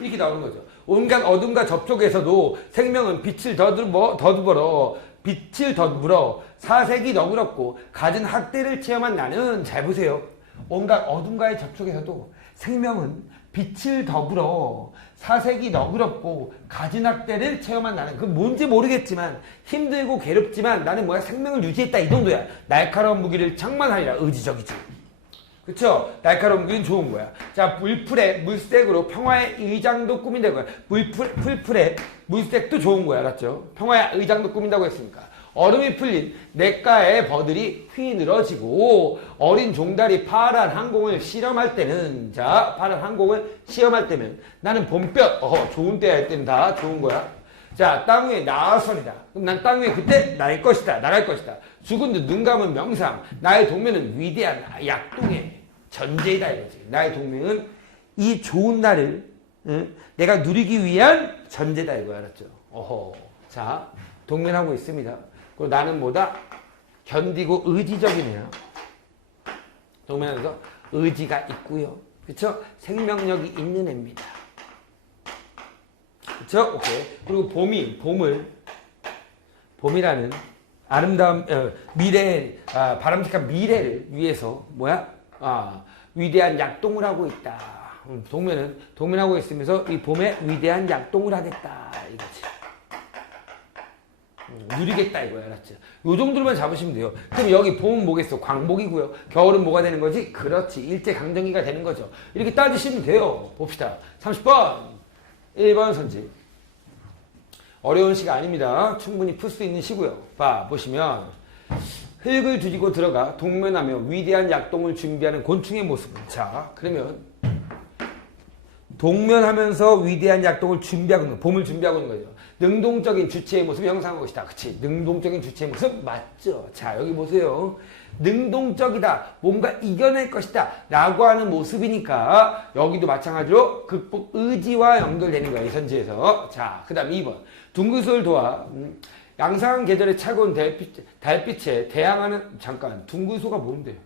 이렇게 나오는 거죠. 온갖 어둠과 접촉에서도 생명은 빛을 더듬으러 사색이 너그럽고 갖은 학대를 체험한 나는, 잘 보세요. 온갖 어둠과의 접촉에서도 생명은 빛을 더불어 사색이 너그럽고 갖은 학대를 체험한 나는, 그 뭔지 모르겠지만 힘들고 괴롭지만 나는 뭐야, 생명을 유지했다 이 정도야. 날카로운 무기를 장만하리라. 의지적이지. 그쵸? 날카로운 무기는 좋은 거야. 자, 물풀에 물색으로 평화의 의장도 꾸민다고 거야. 풀풀에 물색도 좋은 거야. 알았죠? 평화의 의장도 꾸민다고 했으니까. 얼음이 풀린 냇가의 버들이 휘늘어지고 어린 종달이 파란 항공을 실험할 때는, 자, 파란 항공을 시험할 때면 나는 봄볕, 좋은 때야 할 때는 다 좋은 거야. 자, 땅 위에 나아서리다. 그럼 난 땅 위에 그때 나갈 것이다. 죽은 듯 눈 감은 명상. 나의 동면은 위대한 약동의 전제이다 이거지. 나의 동면은 이 좋은 날을 내가 누리기 위한 전제다 이거야. 알았죠? 자, 동면하고 있습니다. 그리고 나는 뭐다? 견디고 의지적이네요. 동면하면서 의지가 있고요. 그쵸? 생명력이 있는 애입니다. 그쵸? 오케이. 그리고 봄이라는 아름다운 바람직한 미래를 위해서 위대한 약동을 하고 있다. 동면하고 있으면서 이 봄에 위대한 약동을 하겠다 이거지. 누리겠다 이거야. 알았죠? 요 정도로만 잡으시면 돼요. 그럼 여기 봄은 뭐겠어? 광복이고요. 겨울은 뭐가 되는 거지? 그렇지. 일제강점기가 되는 거죠. 이렇게 따지시면 돼요. 봅시다. 30번 1번 선지. 어려운 시가 아닙니다. 충분히 풀 수 있는 시고요. 보시면 흙을 뒤지고 들어가 동면하며 위대한 약동을 준비하는 곤충의 모습. 자, 그러면 동면하면서 위대한 약동을 준비하고 있는, 봄을 준비하고 있는 거죠. 능동적인 주체의 모습을 형상한 것이다. 그치? 능동적인 주체의 모습 맞죠? 자, 여기 보세요. 능동적이다. 뭔가 이겨낼 것이다. 라고 하는 모습이니까 여기도 마찬가지로 극복 의지와 연결되는 거야. 이 선지에서. 자, 그 다음 2번. 둥글소를 도와 양상한 계절의 차가운 달빛에 대항하는, 잠깐, 둥글소가 뭔데?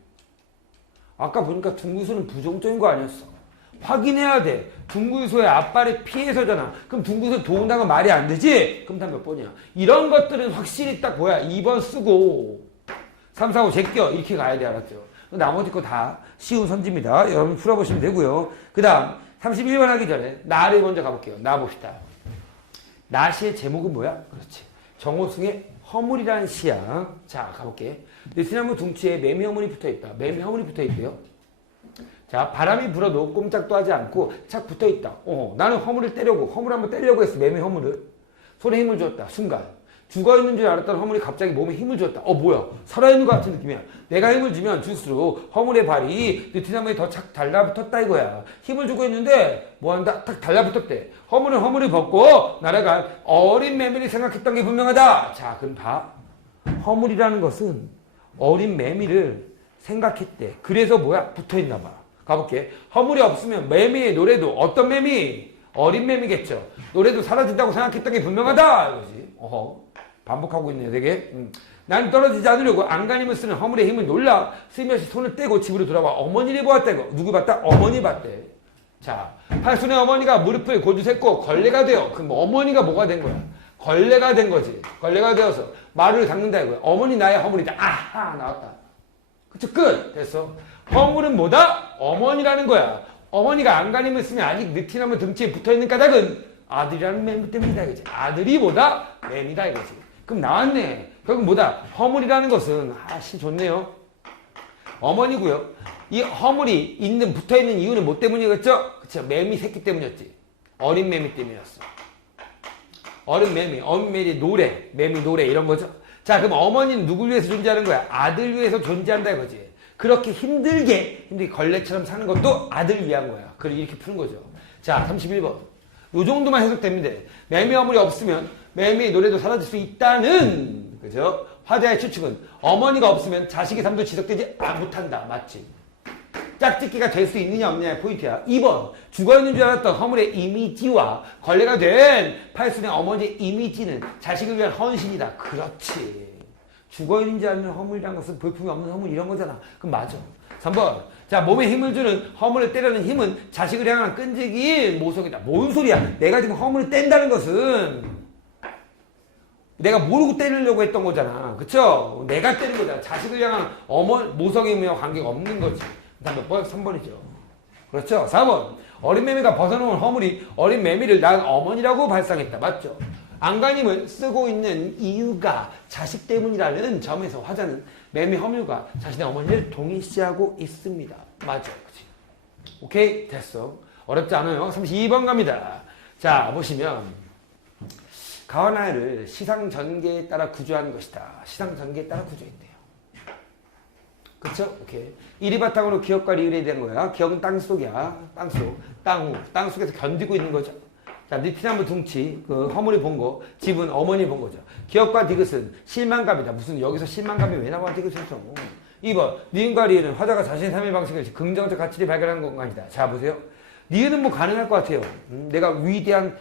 아까 보니까 둥글소는 부정적인 거 아니었어? 확인해야 돼. 둥글소의 앞발에 피해서잖아. 그럼 둥글소 도운다는 건 말이 안 되지? 그럼 다 몇 번이야? 이런 것들은 확실히 딱 뭐야? 2번 쓰고 3, 4, 5 제껴. 이렇게 가야 돼. 알았죠? 나머지 거 다 쉬운 선지입니다. 여러분 풀어보시면 되고요. 그 다음 31번 하기 전에 나를 먼저 가볼게요. 나 봅시다. 나시의 제목은 뭐야? 그렇지. 정호승의 허물이라는 시야. 자, 가볼게. 느티나무 둥치에 매미 허물이 붙어있다. 매미 허물이 붙어있대요. 자, 바람이 불어도 꼼짝도 하지 않고 착 붙어있다. 나는 허물을 한번 때리려고 했어. 매미 허물을. 손에 힘을 줬다. 순간. 죽어있는 줄 알았던 허물이 갑자기 몸에 힘을 줬다. 뭐야? 살아있는 것 같은 느낌이야. 내가 힘을 주면 줄수록 허물의 발이 느티나무에 더 착 달라붙었다 이거야. 힘을 주고 있는데 뭐한다? 탁 달라붙었대. 허물을 벗고 날아간 어린 매미를 생각했던 게 분명하다. 자, 그럼 허물이라는 것은 어린 매미를 생각했대. 그래서 뭐야? 붙어있나 봐. 가볼게. 허물이 없으면 매미의 노래도, 어떤 매미? 어린 매미겠죠. 노래도 사라진다고 생각했던 게 분명하다 이거지. 반복하고 있네요 되게. 난 떨어지지 않으려고 안간힘을 쓰는 허물의 힘을 놀라 쓰면서 손을 떼고 집으로 돌아와 어머니를 보았다 이거. 누구 봤다? 어머니 봤대. 자, 팔순의 어머니가 무릎을 고주 샜고 걸레가 되어. 그럼 어머니가 뭐가 된 거야? 걸레가 된 거지. 걸레가 되어서 마루를 닦는다 이거야. 어머니 나의 허물이다. 아하, 나왔다. 그쵸? 끝. 됐어. 허물은 뭐다? 어머니라는 거야. 어머니가 안간힘을 쓰면 아직 느티나무 등치에 붙어있는 까닭은 아들이라는 매미 때문이다 이거지. 아들이 뭐다? 매미다 이거지. 그럼 나왔네. 결국 뭐다? 허물이라는 것은 시 좋네요. 어머니고요. 이 허물이 붙어있는 이유는 뭐 때문이겠죠? 그쵸? 매미 새끼 때문이었지. 어린 매미 때문이었어. 어른 매미, 어미 노래, 매미 노래 이런 거죠. 자, 그럼 어머니는 누굴 위해서 존재하는 거야? 아들 위해서 존재한다 이거지. 그렇게 힘들게 걸레처럼 사는 것도 아들 위한 거야. 그걸 이렇게 푸는 거죠. 자, 31번. 요 정도만 해석됩니다. 매미 어머니 없으면 매미의 노래도 사라질 수 있다는, 그죠? 화자의 추측은 어머니가 없으면 자식의 삶도 지속되지 못한다. 맞지? 짝짓기가 될 수 있느냐 없느냐의 포인트야. 2번. 죽어있는 줄 알았던 허물의 이미지와 걸레가 된 팔순의 어머니의 이미지는 자식을 위한 헌신이다. 그렇지. 죽어있는 줄 아는 허물이란 것은 볼품이 없는 허물 이런 거잖아. 그럼 맞아. 3번. 자, 몸에 힘을 주는 허물을 때려는 힘은 자식을 향한 끈질긴 모성이다. 뭔 소리야? 내가 지금 허물을 뗀다는 것은 내가 모르고 때리려고 했던 거잖아. 그쵸? 내가 때린 거잖아. 자식을 향한 모성이며 관계가 없는 거지. 그 다음 몇 번? 3번이죠. 그렇죠? 4번. 어린 매미가 벗어놓은 허물이 어린 매미를 낳은 어머니라고 발상했다. 맞죠? 안간힘을 쓰고 있는 이유가 자식 때문이라는 점에서 화자는 매미 허물과 자신의 어머니를 동일시하고 있습니다. 맞아. 그치? 오케이? 됐어. 어렵지 않아요. 32번 갑니다. 자, 보시면 가와나이를 시상 전개에 따라 구조하는 것이다. 시상 전개에 따라 구조했대요. 그쵸? 오케이. 이리 바탕으로 기억과 리을에 대한 거야. 기억은 땅속이야. 땅속. 땅후. 땅속에서 견디고 있는 거죠. 자, 니피나무 둥치, 그 허물이 본 거, 집은 어머니 본 거죠. 기억과 디귿은 실망감이다. 무슨 여기서 실망감이 왜 나와, 디귿에서. 2번, 니은과 리을은 화자가 자신의 삶의 방식을 긍정적 가치를 발견한 공간이다. 자, 보세요. 니은은 뭐 가능할 것 같아요. 내가 위대한,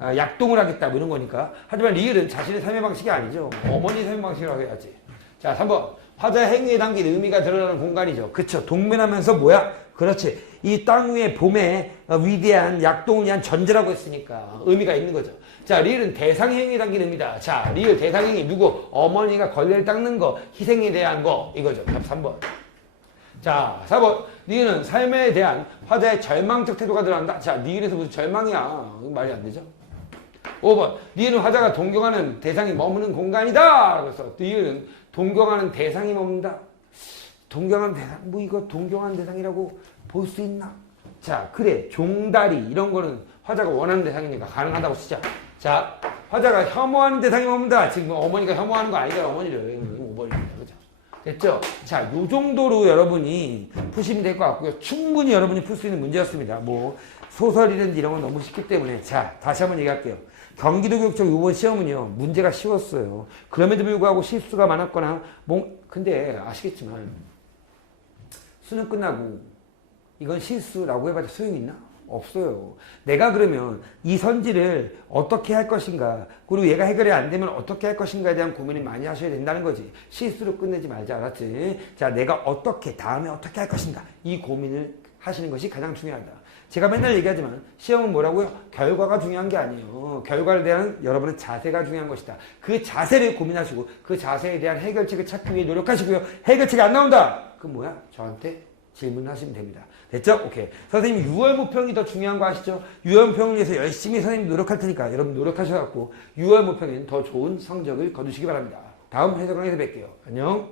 약동을 하겠다, 뭐 이런 거니까. 하지만 리을은 자신의 삶의 방식이 아니죠. 어머니 삶의 방식이라고 해야지. 자, 3번. 화자의 행위에 담긴 의미가 드러나는 공간이죠. 그쵸. 동면하면서 뭐야? 그렇지. 이 땅 위에 봄에 위대한 약동을 위한 전제라고 했으니까 의미가 있는 거죠. 자, 리을은 대상의 행위에 담긴 의미다. 자, 리을 대상행위 누구? 어머니가 걸레를 닦는 거, 희생에 대한 거 이거죠. 답 3번. 자, 4번. 리을은 삶에 대한 화자의 절망적 태도가 드러난다. 자, 리을에서 무슨 절망이야. 말이 안 되죠. 5번. 리을은 화자가 동경하는 대상이 머무는 공간이다. 그래서 리을은 동경하는 대상이 머문다. 동경하는 대상, 뭐 이거 동경하는 대상이라고 볼 수 있나? 자, 그래. 종다리 이런 거는 화자가 원하는 대상이니까 가능하다고 쓰자. 자, 화자가 혐오하는 대상이 머문다. 지금 어머니가 혐오하는 거 아니잖아. 어머니를. 5번입니다. 그죠? 됐죠? 자, 요 정도로 여러분이 푸시면 될 것 같고요. 충분히 여러분이 풀 수 있는 문제였습니다. 뭐 소설이든지 이런 건 너무 쉽기 때문에. 자, 다시 한번 얘기할게요. 경기도교육청 이번 시험은요, 문제가 쉬웠어요. 그럼에도 불구하고 실수가 많았거나, 근데 아시겠지만, 수능 끝나고, 이건 실수라고 해봐도 소용이 있나? 없어요. 내가 그러면 이 선지를 어떻게 할 것인가, 그리고 얘가 해결이 안 되면 어떻게 할 것인가에 대한 고민을 많이 하셔야 된다는 거지. 실수로 끝내지 말지, 알았지? 자, 내가 다음에 어떻게 할 것인가, 이 고민을 하시는 것이 가장 중요하다. 제가 맨날 얘기하지만 시험은 뭐라고요? 결과가 중요한 게 아니에요. 결과에 대한 여러분의 자세가 중요한 것이다. 그 자세를 고민하시고 그 자세에 대한 해결책을 찾기 위해 노력하시고요. 해결책이 안 나온다. 그럼 뭐야? 저한테 질문하시면 됩니다. 됐죠? 오케이. 선생님 6월 모평이 더 중요한 거 아시죠? 6월 모평을 위해서 열심히 선생님 노력할 테니까 여러분 노력하셔갖고 6월 모평엔 더 좋은 성적을 거두시기 바랍니다. 다음 해설 강의에서 뵐게요. 안녕.